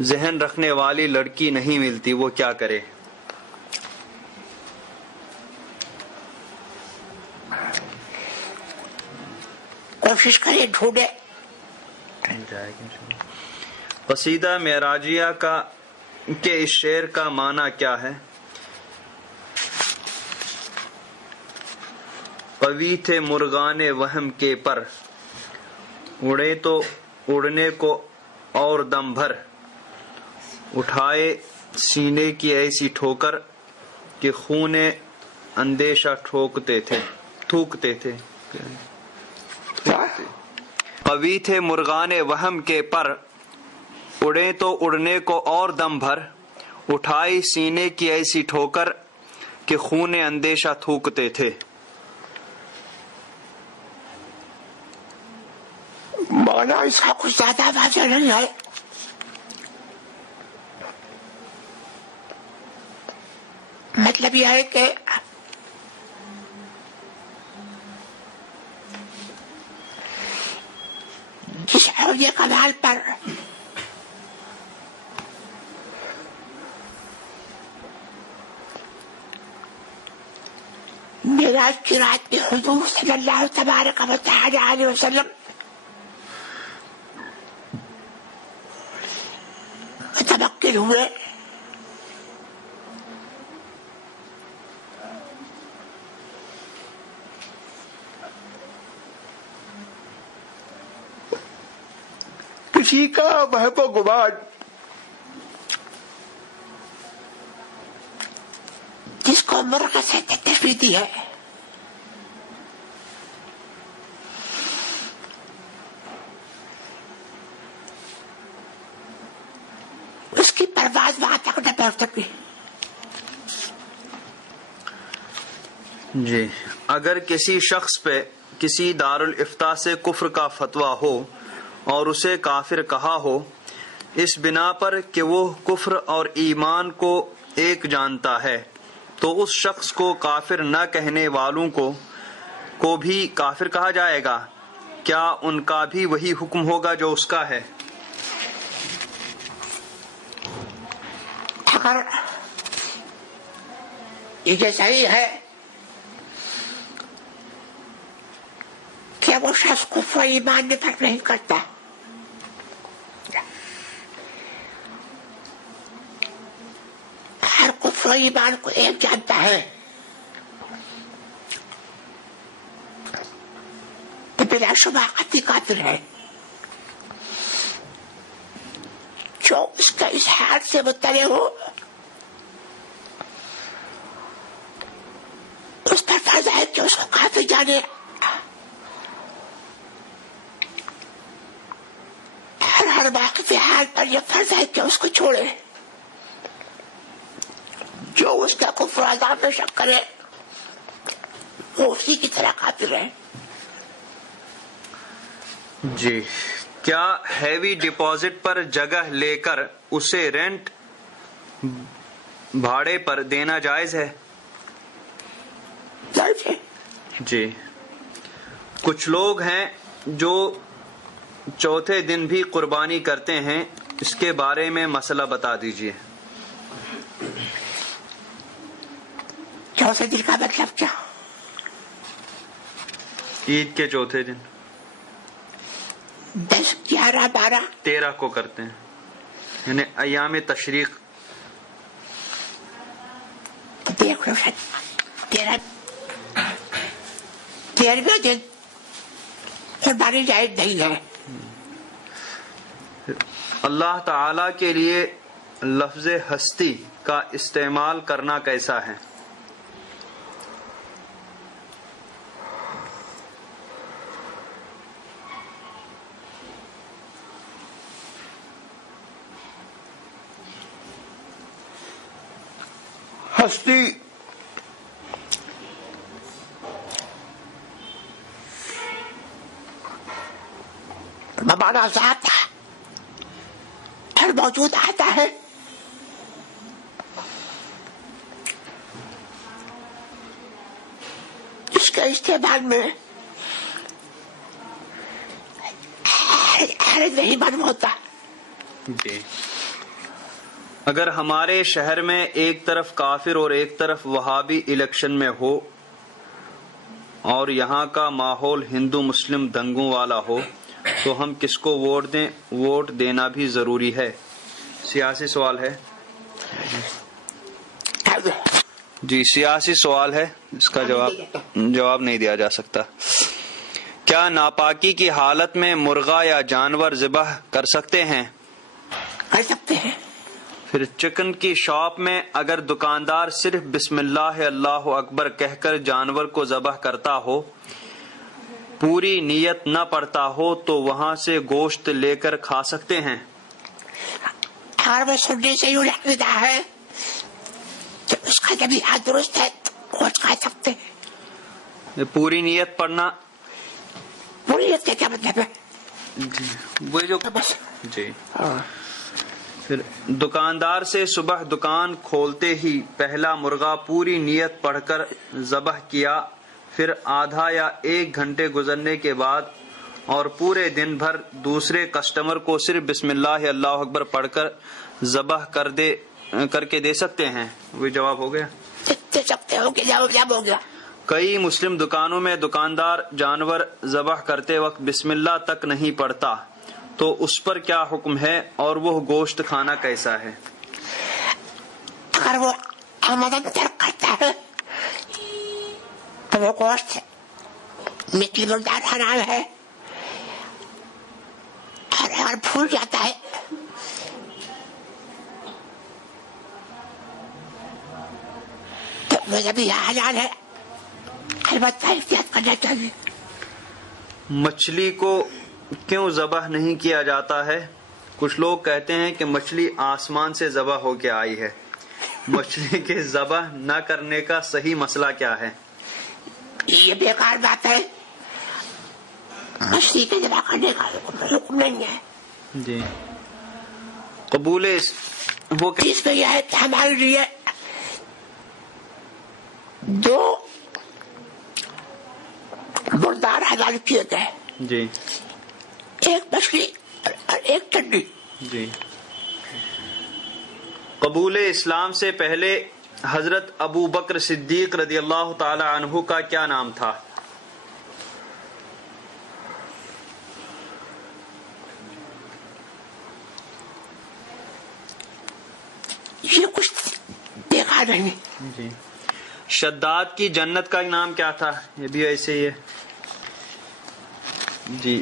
ذہن رکھنے والی لڑکی نہیں ملتی، وہ کیا کرے؟ کوشش کرے ڈھونڈے. قصیدہ معراجیہ کے اس شعر کا معنی کیا ہے؟ قوی تھے مرغان وہم کے پر، اڑے تو اڑنے کو اور دم بھر، اٹھائے سینے کی ایسی ٹھوکر کہ خون اندیشہ تھوکتے تھے. قوی تھے مرغان وہم کے پر، اڑے تو اڑنے کو اور دم بھر، اٹھائی سینے کی ایسی ٹھوکر کہ خون اندیشہ تھوکتے تھے. مولا اس کا کچھ زیادہ واضح نہیں ہے. مطلب یہ ہے کہ جس عہدے کمال پر معراج کی رات میں حضور صلی اللہ تبارک و تعالی علیہ وسلم متمکن ہوئے، کسی کا وہم و گمان جس کو مرغ سے تشبیہ ہے، اس کی پرواز وہاں تک نہ پہنچ سکتی. جی اگر کسی شخص پہ کسی دارالافتاء سے کفر کا فتویٰ ہو اور اسے کافر کہا ہو اس بنا پر کہ وہ کفر اور ایمان کو ایک جانتا ہے، تو اس شخص کو کافر نہ کہنے والوں کو بھی کافر کہا جائے گا؟ کیا ان کا بھی وہی حکم ہوگا جو اس کا ہے؟ اگر یہ صحیح ہے کہ وہ شخص کفر و ایمان میں فرق نہیں کرتا. ہر کفر و ایمان کو ایک جانتا ہے. تو بلا شبہ قطعی کافر ہے. جو اس کا اس حال سے مطلع ہو اس پر فرض ہے کہ اس کو کافر جانے. ہر واقف حال پر یہ فرض ہے کہ اس کو چھوڑے. جو اس کا کفر عذاب میں شک کرے وہ اسی کی طرح کافر ہے. جی، کیا ہیوی ڈپازٹ پر جگہ لے کر اسے رینٹ بھاڑے پر دینا جائز ہے؟ جائز ہے. جی، کچھ لوگ ہیں جو چوتھے دن بھی قربانی کرتے ہیں، اس کے بارے میں مسئلہ بتا دیجیے. چوتھے دن کا مطلب کیا؟ عید کے چوتھے دن 10, 11, 12, 13 کو کرتے ہیں، یعنی ایام تشریق. دیکھ لو 13ویں دن قربانی جائز نہیں ہے. اللہ تعالی کے لیے لفظ ہستی کا استعمال کرنا کیسا ہے؟ ہستی بمانا ذات ہے اور موجود آتا ہے. اس کے استعمال میں حرج نہیں معلوم ہوتا. جی، اگر ہمارے شہر میں ایک طرف کافر اور ایک طرف وہابی الیکشن میں ہو اور یہاں کا ماحول ہندو مسلم دنگوں والا ہو تو ہم کس کو ووٹ دیں؟ ووٹ دینا بھی ضروری ہے. سیاسی سوال ہے. جی، سیاسی سوال ہے، اس کا جواب نہیں دیا جا سکتا. کیا ناپاکی کی حالت میں مرغا یا جانور ذبح کر سکتے ہیں؟ کر سکتے ہیں. پھر چکن کی شاپ میں اگر دکاندار صرف بسم اللہ اللہ اکبر کہہ کر جانور کو ذبح کرتا ہو، پوری نیت نہ پڑتا ہو، تو وہاں سے گوشت لے کر کھا سکتے ہیں؟ اگر وہ سننے سے یوں لگتا ہے کہ اس کا جب یہاں درست ہے تو گوشت کھا سکتے ہیں. پوری نیت پڑھنا، پوری نیت کا کیا مطلب ہے؟ وہ جو جی، پھر دکاندار سے صبح دکان کھولتے ہی پہلا مرغا پوری نیت پڑھ کر ذبح کیا، پھر آدھا یا 1 گھنٹے گزرنے کے بعد اور پورے دن بھر دوسرے کسٹمر کو صرف بسم اللہ اللہ اکبر پڑھ کر ذبح کر کے دے سکتے ہیں؟ وہ جواب ہو گیا. دے سکتے ہو کہ جواب ہو گیا. کئی مسلم دکانوں میں دکاندار جانور ذبح کرتے وقت بسم اللہ تک نہیں پڑھتا، تو اس پر کیا حکم ہے اور وہ گوشت کھانا کیسا ہے؟ اگر وہ آمدن ترک کرتا ہے تو وہ گوشت مٹی مردار حرام ہے، اور اگر بھول جاتا ہے تو وہ بھی حلال ہے. البتہ احتیاط کرنا چاہیے. مچھلی کو کیوں ذبح نہیں کیا جاتا ہے؟ کچھ لوگ کہتے ہیں کہ مچھلی آسمان سے ذبح ہو کے آئی ہے. مچھلی کے ذبح نہ کرنے کا صحیح مسئلہ کیا ہے؟ یہ بیکار بات ہے. مچھلی کے ذبح کرنے کا حکم نہیں ہے. جی، قبول وہ اس میں یہ ہے کہ ہمارے لیے 2 مردار حلال کیے گئے. جی، ایک مچھلی اور ایک ٹنڈی. جی، قبول اسلام سے پہلے حضرت ابو بکر صدیق رضی اللہ تعالی عنہ کا کیا نام تھا؟ یہ کچھ دیکھا نہیں. جی. شداد کی جنت کا نام کیا تھا؟ یہ بھی ایسے ہی ہے. جی.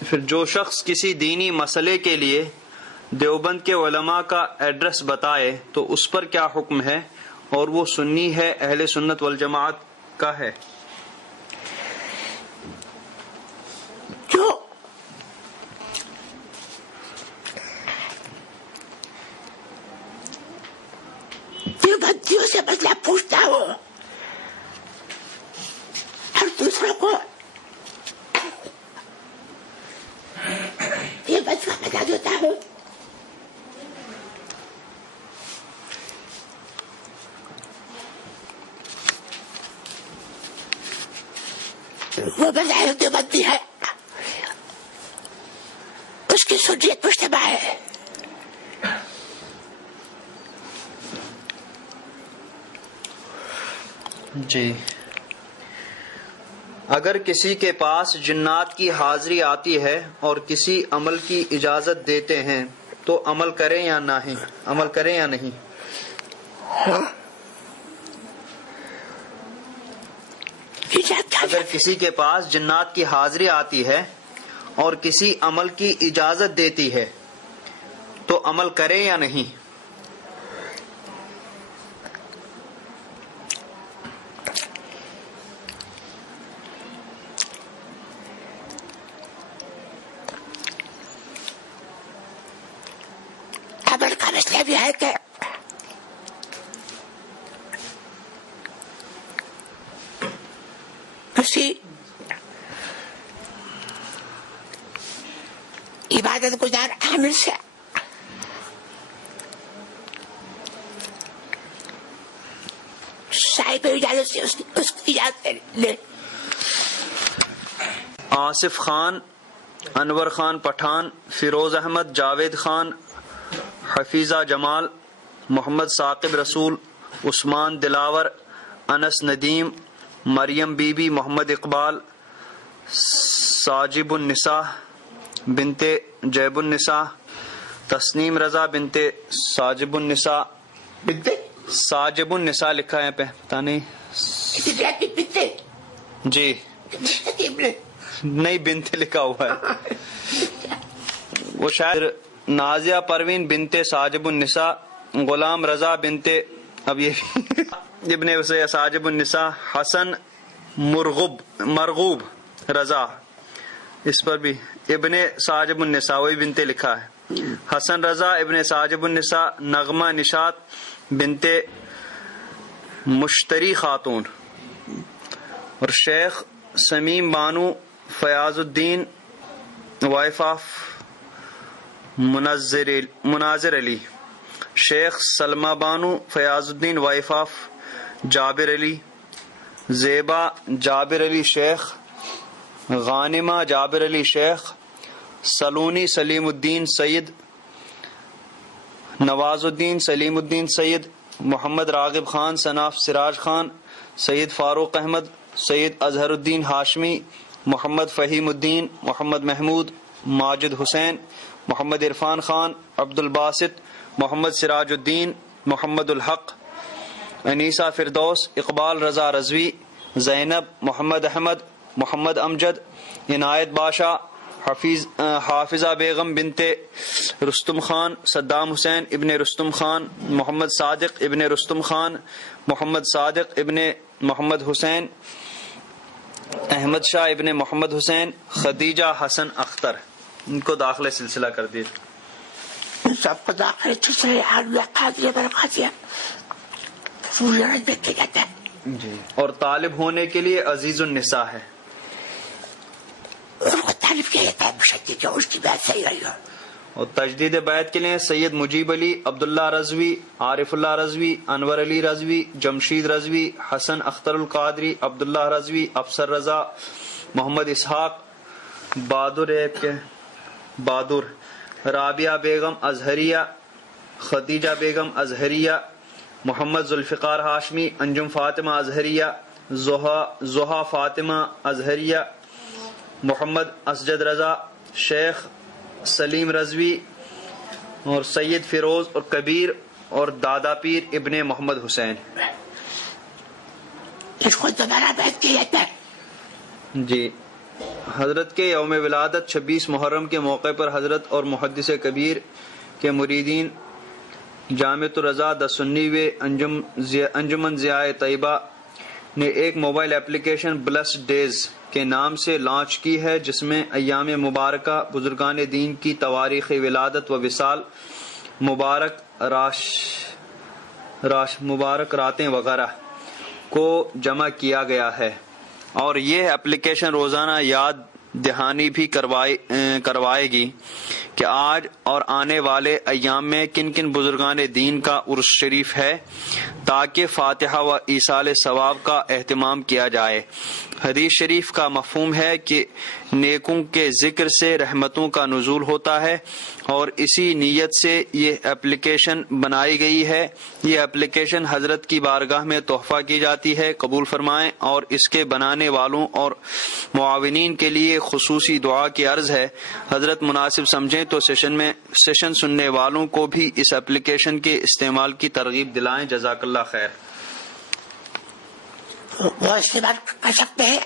پھر جو شخص کسی دینی مسئلے کے لیے دیوبند کے علماء کا ایڈریس بتائے تو اس پر کیا حکم ہے، اور وہ سنی ہے اہل سنت والجماعت کا ہے؟ جو دیوبندیوں سے مسئلہ پوچھتا ہو اور دوسروں کو یہ مسئلہ بتا دیتا ہوں، وہ مذاہب دیوبندی ہے، اس کی سنیت مشتبہ ہے. جی. اگر کسی کے پاس جنات کی حاضری آتی ہے اور کسی عمل کی اجازت دیتے ہیں تو عمل کریں یا نہیں؟ اگر کسی کے پاس جنات کی حاضری آتی ہے اور کسی عمل کی اجازت دیتی ہے تو عمل کریں یا نہیں؟ عمل کا مسئلہ بھی ہے کہ کسی عبادت گزار عامل سے صاحب اجازت سے اس کی اجازت لے. آصف خان، انور خان پٹھان، فیروز احمد، جاوید خان، حفیظہ جمال، محمد ثاقب رسول، عثمان دلاور، انس ندیم، مریم بی بی، محمد اقبال، ساجب النساء بنت جیب النساء، تسنیم رضا بنت ساجب النساء. ساجب النساء لکھا ہے پہ پتا نہیں. جی نہیں، بنت لکھا ہوا ہے. وہ شاید نازیہ پروین بنت ساجب النساء، غلام رضا بنت، اب یہ ابن اسے ساجب النساء، حسن مرغوب رضا، اس پر بھی ابن ساجب النساء وہی بنت لکھا ہے. حسن رضا ابن ساجب النساء، نغمہ نشاط بنت مشتری خاتون، اور شیخ سمیم بانو فیاض الدین وائف آف مناظر علی، شیخ سلمہ بانو فیاض الدین وائف آف جابر علی، زیبا جابر علی شیخ، غانمہ جابر علی شیخ، سلونی سلیم الدین سید، نواز الدین سلیم الدین سید، محمد راغب خان صناف سراج خان، سید فاروق احمد، سید اظہر الدین ہاشمی، محمد فہیم الدین، محمد محمود، ماجد حسین، محمد عرفان خان، عبد الباسط، محمد سراج الدین، محمد الحق، انیسہ فردوس، اقبال رضا رضوی، زینب، محمد احمد، محمد امجد، عنایت باشا، حافظہ بیگم بنت رستم خان، صدام حسین ابن رستم خان، محمد صادق ابن رستم خان، محمد صادق ابن محمد حسین، احمد شاہ ابن محمد حسین، خدیجہ حسن اختر. ان کو داخلے سلسلہ کر دیجیے. سب کو داخلے جاتا ہے. جی. اور طالب ہونے کے لیے عزیز النساء ہے. ان کو طالب کیا جاتا ہے مشدد، جو اس کی بات صحیح رہی ہو. اور تجدید بیعت کے لیے سید مجیب علی، عبداللہ رضوی، عارف اللہ رضوی، انور علی رضوی، جمشید رضوی، حسن اختر القادری، عبداللہ رضوی، افسر رضا، محمد اسحاق، بہادر، رابعہ بیگم ازہریہ، خدیجہ بیگم ازہریہ، محمد ذوالفقار ہاشمی، انجم فاطمہ ازہریہ، زہا فاطمہ ازہریہ، محمد اسجد رضا، شیخ سلیم رضوی، اور سید فیروز اور کبیر اور دادا پیر ابن محمد حسین. اس کو دوبارہ بیعت کیا جاتا ہے. جی. حضرت کے یوم ولادت 26 محرم کے موقع پر حضرت اور محدث کبیر کے مریدین جامعۃ الرضا سنی انجمن ضیاء طیبہ نے ایک موبائل اپلیکیشن بلسڈ ڈیز کے نام سے لانچ کی ہے، جس میں ایام مبارکہ، بزرگان دین کی تواریخ ولادت و وصال، مبارک راتیں وغیرہ کو جمع کیا گیا ہے، اور یہ اپلیکیشن روزانہ یاد دہانی بھی کروائے گی کہ آج اور آنے والے ایام میں کن کن بزرگان دین کا عرس شریف ہے، تاکہ فاتحہ و ایصال ثواب کا اہتمام کیا جائے. حدیث شریف کا مفہوم ہے کہ نیکوں کے ذکر سے رحمتوں کا نزول ہوتا ہے، اور اسی نیت سے یہ اپلیکیشن بنائی گئی ہے. یہ اپلیکیشن حضرت کی بارگاہ میں تحفہ کی جاتی ہے، قبول فرمائیں، اور اس کے بنانے والوں اور معاونین کے لیے خصوصی دعا کی عرض ہے. حضرت مناسب سمجھیں تو سیشن سننے والوں کو بھی اس اپلیکیشن کے استعمال کی ترغیب دلائیں. جزاک اللہ خیر. وہ استعمال کر سکتے ہیں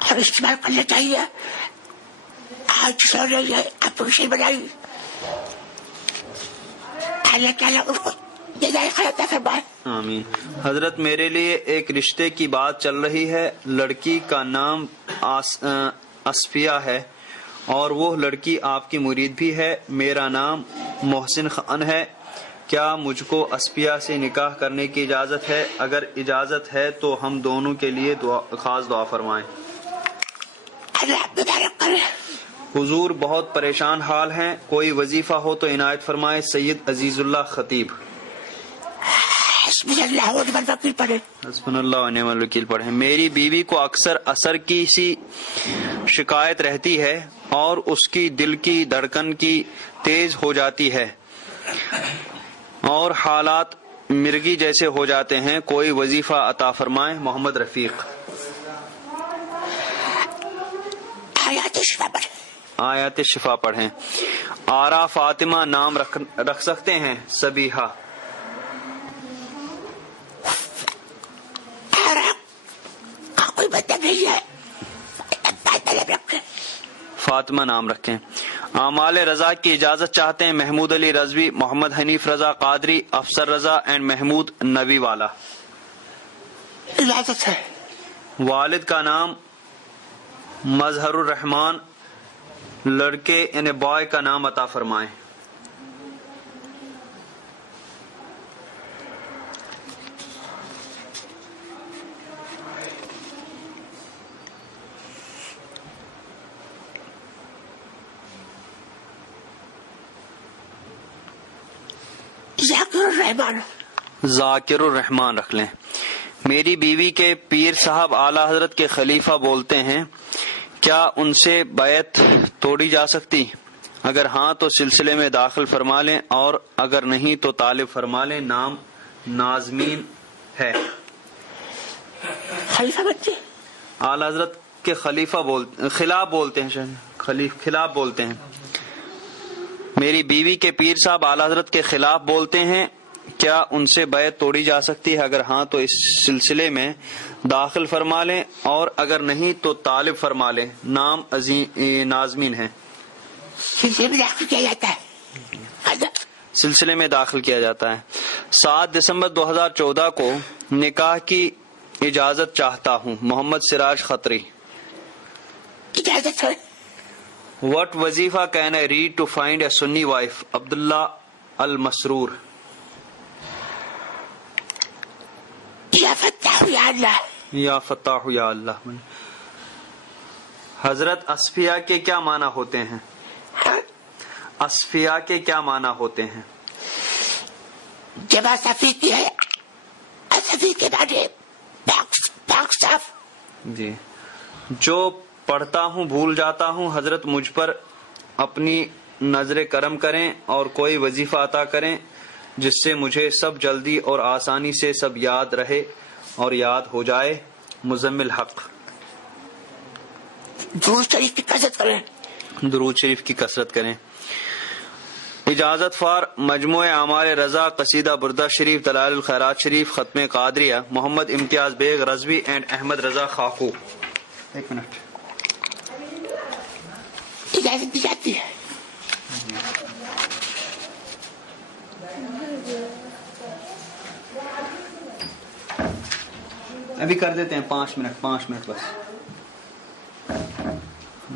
اور استعمال کرنا چاہیے. آج سو رہی ہے اپلیکیشن بنائی، اللہ تعالیٰ اس کو ہدایت عطا فرمائے. آمین. حضرت میرے لیے ایک رشتے کی بات چل رہی ہے. لڑکی کا نام اصفیہ ہے اور وہ لڑکی آپ کی مرید بھی ہے. میرا نام محسن خان ہے. کیا مجھ کو اصفیہ سے نکاح کرنے کی اجازت ہے؟ اگر اجازت ہے تو ہم دونوں کے لیے خاص دعا فرمائیں. اللہ مبارک کرے. حضور بہت پریشان حال ہیں، کوئی وظیفہ ہو تو عنایت فرمائے. سید عزیز اللہ خطیب. حسبنا اللہ و نعم الوکیل پڑھے. حسبنا اللہ و نعم الوکیل پڑھیں. میری بیوی کو اکثر اثر کی سی شکایت رہتی ہے اور اس کی دل کی دھڑکن کی تیز ہو جاتی ہے اور حالات مرگی جیسے ہو جاتے ہیں. کوئی وظیفہ عطا فرمائیں. محمد رفیق. آیات شفا پڑھیں. آرا فاطمہ نام رکھ سکتے ہیں. سبیحہ. کوئی بندہ نہیں ہے، فاطمہ نام رکھیں. اعمال رضا کی اجازت چاہتے ہیں. محمود علی رضوی، محمد حنیف رضا قادری، افسر رضا اینڈ محمود نبی والا. اجازت ہے. والد کا نام مظہر الرحمان، لڑکے یعنی بوائے کا نام عطا فرمائیں. ذاکر الرحمان رکھ لیں. میری بیوی کے پیر صاحب اعلیٰ حضرت کے خلیفہ بولتے ہیں، کیا ان سے بیعت توڑی جا سکتی؟ اگر ہاں تو سلسلے میں داخل فرما لیں، اور اگر نہیں تو طالب فرما لیں. نام نازمین ہے. خلیفہ بچے اعلیٰ حضرت کے خلاف بولتے ہیں. خلاف بولتے ہیں. میری بیوی کے پیر صاحب اعلیٰ حضرت کے خلاف بولتے ہیں، کیا ان سے بیعت توڑی جا سکتی ہے؟ اگر ہاں تو اس سلسلے میں داخل فرما لیں، اور اگر نہیں تو طالب فرما لیں. نام نازمین ہے. سلسلے میں داخل کیا جاتا ہے. سلسلے میں داخل کیا جاتا ہے. 7 دسمبر 2014 کو نکاح کی اجازت چاہتا ہوں. محمد سراج خطری. اجازت ہے. What وظیفہ can I read to find a Sunni wife? عبداللہ المسرور. یا فتاح یا اللہ. یا فتاح یا اللہ. حضرت اصفیہ کے کیا معنی ہوتے ہیں؟ اصفیہ کے کیا معنی ہوتے ہیں؟ جب صفی کی ہے، صفی کے معنی پاک صاف. جی. جو پڑھتا ہوں بھول جاتا ہوں، حضرت مجھ پر اپنی نظر کرم کریں اور کوئی وظیفہ عطا کریں جس سے مجھے سب جلدی اور آسانی سے سب یاد رہے اور یاد ہو جائے. مزمل حق. درود شریف کی کثرت کریں. درود شریف کی کثرت کریں. اجازت فار مجموعہ اعمال رضا قصیدہ بردہ شریف دلائل الخیرات شریف ختم قادریہ محمد امتیاز بیگ رضوی اینڈ احمد رضا خاکو. ایک منٹ. اجازت دی جاتی ہے. ابھی کر دیتے ہیں 5 منٹ بس.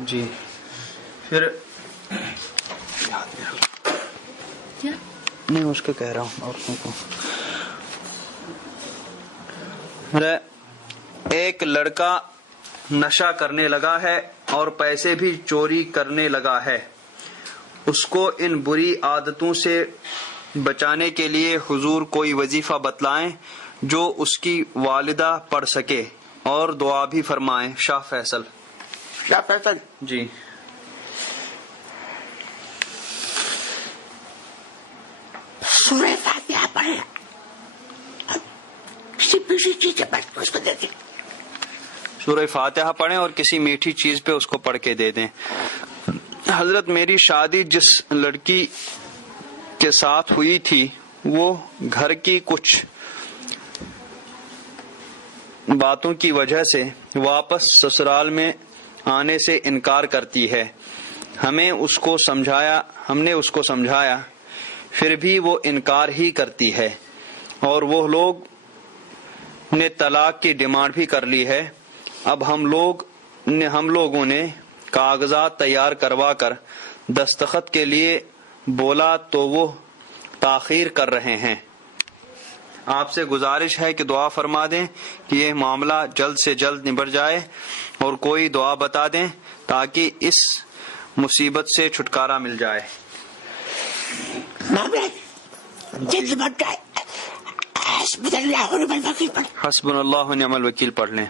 جی پھر نہیں اس کو کہہ رہا ہوں عورتوں کو. ایک لڑکا نشہ کرنے لگا ہے اور پیسے بھی چوری کرنے لگا ہے. اس کو ان بری عادتوں سے بچانے کے لیے حضور کوئی وظیفہ بتلائیں جو اس کی والدہ پڑھ سکے اور دعا بھی فرمائیں. شاہ فیصل. جی سورہ فاتحہ پڑھے کسی میٹھی چیز پہ اس کو دے دیں. سورہ فاتحہ پڑھیں اور کسی میٹھی چیز پہ اس کو پڑھ کے دے دیں. حضرت میری شادی جس لڑکی کے ساتھ ہوئی تھی وہ گھر کی کچھ باتوں کی وجہ سے واپس سسرال میں آنے سے انکار کرتی ہے. ہم نے اس کو سمجھایا پھر بھی وہ انکار ہی کرتی ہے اور وہ لوگ نے طلاق کی ڈیمانڈ بھی کر لی ہے. اب ہم لوگوں نے کاغذات تیار کروا کر دستخط کے لیے بولا تو وہ تاخیر کر رہے ہیں. آپ سے گزارش ہے کہ دعا فرما دیں کہ یہ معاملہ جلد سے جلد نبٹ جائے اور کوئی دعا بتا دیں تاکہ اس مصیبت سے چھٹکارا مل جائے. جلد نبٹ جائے. حسبنا اللہ و نعم الوکیل پڑھ لیں.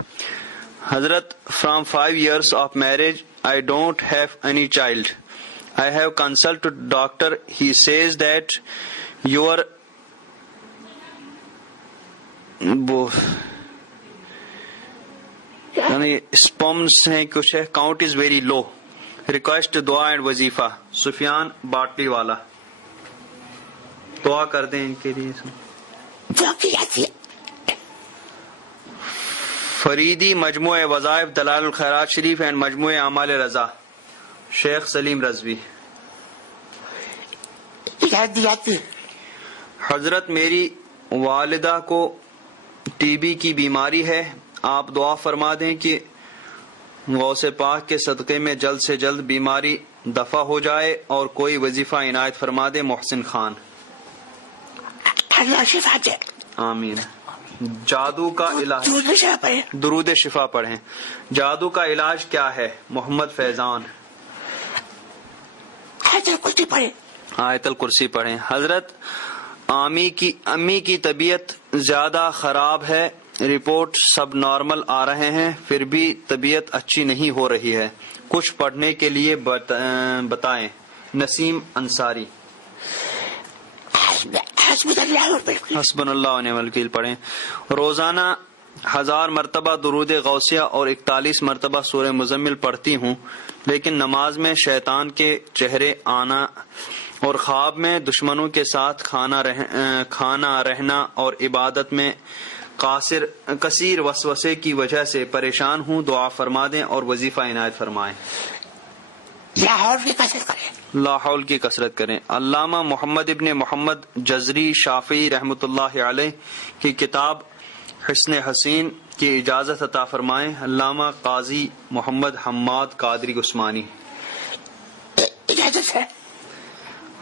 حضرت from 5 years of marriage I don't have any child. I have consulted doctor. He says that your sperms ہیں کچھ ہے count is very low. Request دعا اینڈ وظیفہ. سفیان باٹلی والا. دعا کر دیں ان کے لیے. دعا کی جاتی ہے. فریدی مجموعہ وظائف دلائل الخیرات شریف اینڈ مجموعہ اعمال رضا شیخ سلیم رضوی. اجازت دی جاتی ہے. حضرت میری والدہ کو ٹی بی کی بیماری ہے. آپ دعا فرما دیں کہ غوث پاک کے صدقے میں جلد سے جلد بیماری دفع ہو جائے اور کوئی وظیفہ عنایت فرما دے. محسن خان. اللہ شفا دے. آمین. جادو کا علاج. درود شفا پڑھیں. جادو کا علاج کیا ہے؟ محمد فیضان. آیت الکرسی پڑھیں. حضرت امی کی طبیعت زیادہ خراب ہے. رپورٹ سب نارمل آ رہے ہیں پھر بھی طبیعت اچھی نہیں ہو رہی ہے. کچھ پڑھنے کے لیے بتائیں. نسیم انصاری. حسبنا اللہ و نعم الوکیل پڑھیں. روزانہ 1000 مرتبہ درود غوثیہ اور 41 مرتبہ سورہ مزمل پڑھتی ہوں لیکن نماز میں شیطان کے چہرے آنا اور خواب میں دشمنوں کے ساتھ کھانا رہنا اور عبادت میں کثیر وسوسے کی وجہ سے پریشان ہوں. دعا فرما دیں اور وظیفہ عنایت فرمائیں. لاحول کی کثرت کریں. علامہ محمد ابن محمد جزری شافعی رحمۃ اللہ علیہ کی کتاب حسن حسین کی اجازت عطا فرمائیں. علامہ قاضی محمد حماد قادری عثمانی. اجازت ہے.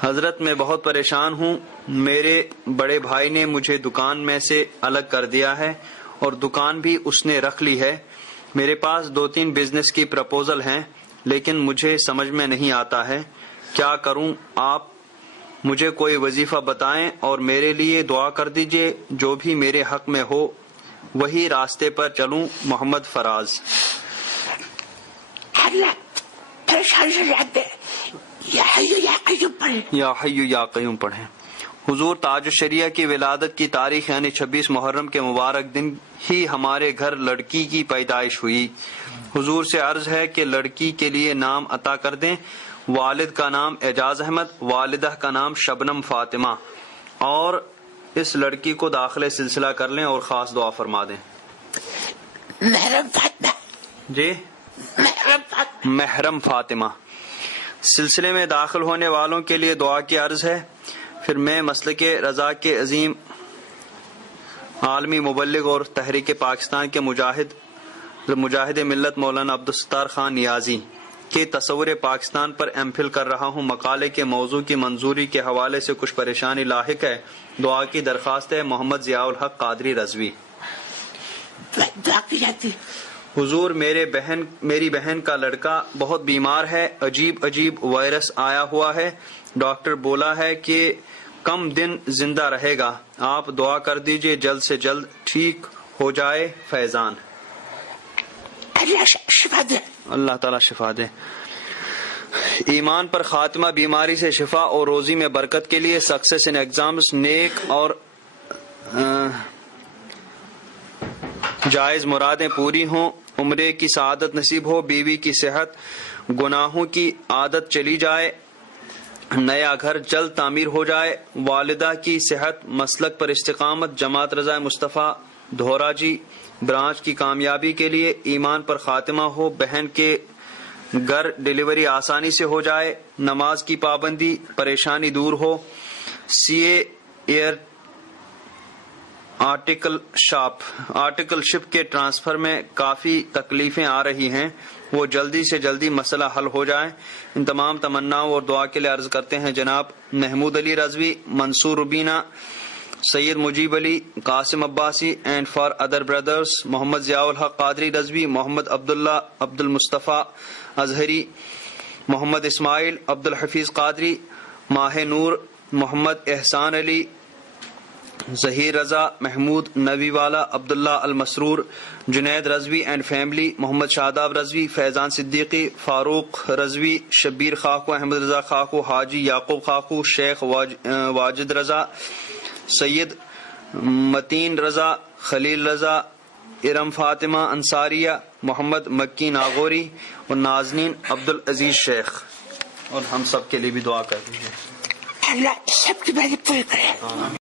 حضرت میں بہت پریشان ہوں. میرے بڑے بھائی نے مجھے دکان میں سے الگ کر دیا ہے اور دکان بھی اس نے رکھ لی ہے. میرے پاس 2-3 بزنس کی پرپوزل ہیں لیکن مجھے سمجھ میں نہیں آتا ہے کیا کروں. آپ مجھے کوئی وظیفہ بتائیں اور میرے لیے دعا کر دیجئے. جو بھی میرے حق میں ہو وہی راستے پر چلوں. محمد فراز. یا حی یا قیوم پڑھیں. حضور تاج الشریعہ کی ولادت کی تاریخ یعنی 26 محرم کے مبارک دن ہی ہمارے گھر لڑکی کی پیدائش ہوئی. حضور سے عرض ہے کہ لڑکی کے لیے نام عطا کر دیں. والد کا نام اعجاز احمد، والدہ کا نام شبنم فاطمہ، اور اس لڑکی کو داخلے سلسلہ کر لیں اور خاص دعا فرما دیں۔ محرم فاطمہ، جی محرم فاطمہ۔ سلسلے میں داخل ہونے والوں کے لیے دعا کی عرض ہے۔ پھر میں مسلک رضا کے عظیم عالمی مبلغ اور تحریک پاکستان کے مجاہد ملت مولانا عبدالستار خان نیازی کے تصور پاکستان پر ایم فل کر رہا ہوں۔ مقالے کے موضوع کی منظوری کے حوالے سے کچھ پریشانی لاحق ہے، دعا کی درخواست ہے۔ محمد ضیاء الحق قادری رضوی۔ دعا کی جاتی۔ حضور میری بہن کا لڑکا بہت بیمار ہے، عجیب وائرس آیا ہوا ہے، ڈاکٹر بولا ہے کہ کم دن زندہ رہے گا، آپ دعا کر دیجئے جلد سے جلد ٹھیک ہو جائے۔ فیضان۔ شفا دے، اللہ تعالیٰ شفا دے۔ ایمان پر خاتمہ، بیماری سے شفا اور روزی میں برکت کے لیے، سکسیس ان ایگزامز، نیک اور جائز مرادیں پوری ہوں، عمرے کی سعادت نصیب ہو، بیوی کی صحت، گناہوں کی عادت چلی جائے، نیا گھر جلد تعمیر ہو جائے، والدہ کی صحت، مسلک پر استقامت، جماعت رضا مصطفیٰ دھورا جی برانچ کی کامیابی کے لیے، ایمان پر خاتمہ ہو، بہن کے گھر ڈیلیوری آسانی سے ہو جائے، نماز کی پابندی، پریشانی دور ہو، سی اے ایئر آرٹیکل شپ کے ٹرانسفر میں کافی تکلیفیں آ رہی ہیں، وہ جلدی سے جلدی مسئلہ حل ہو جائے۔ ان تمام تمناؤں اور دعا کے لیے عرض کرتے ہیں جناب Mahmood Ali Rizvi, Mansoor Rubina, Syed Mujeeb Ali, Qasim Abbasi and for other brothers, Muhammad Zia ul Haq Qadri Rizvi, محمد عبداللہ عبد المصطفیٰ اظہری، محمد اسماعیل عبد الحفیظ قادری، ماہ نور، محمد احسان علی، ظہیر رضا، محمود نوی والا، عبداللہ المسرور، جنید رضوی اینڈ فیملی، محمد شاداب رضوی، فیضان صدیقی، فاروق رضوی، شبیر خاکو، احمد رضا خاکو، حاجی یعقوب خاکو، شیخ واجد رضا، سید متین رضا، خلیل رضا، ارم فاطمہ انصاریہ، محمد مکی ناغوری، اور نازنین عبدالعزیز شیخ، اور ہم سب کے لیے بھی دعا کر دیجیے۔ اللہ سب کی باتیں پوری کرے۔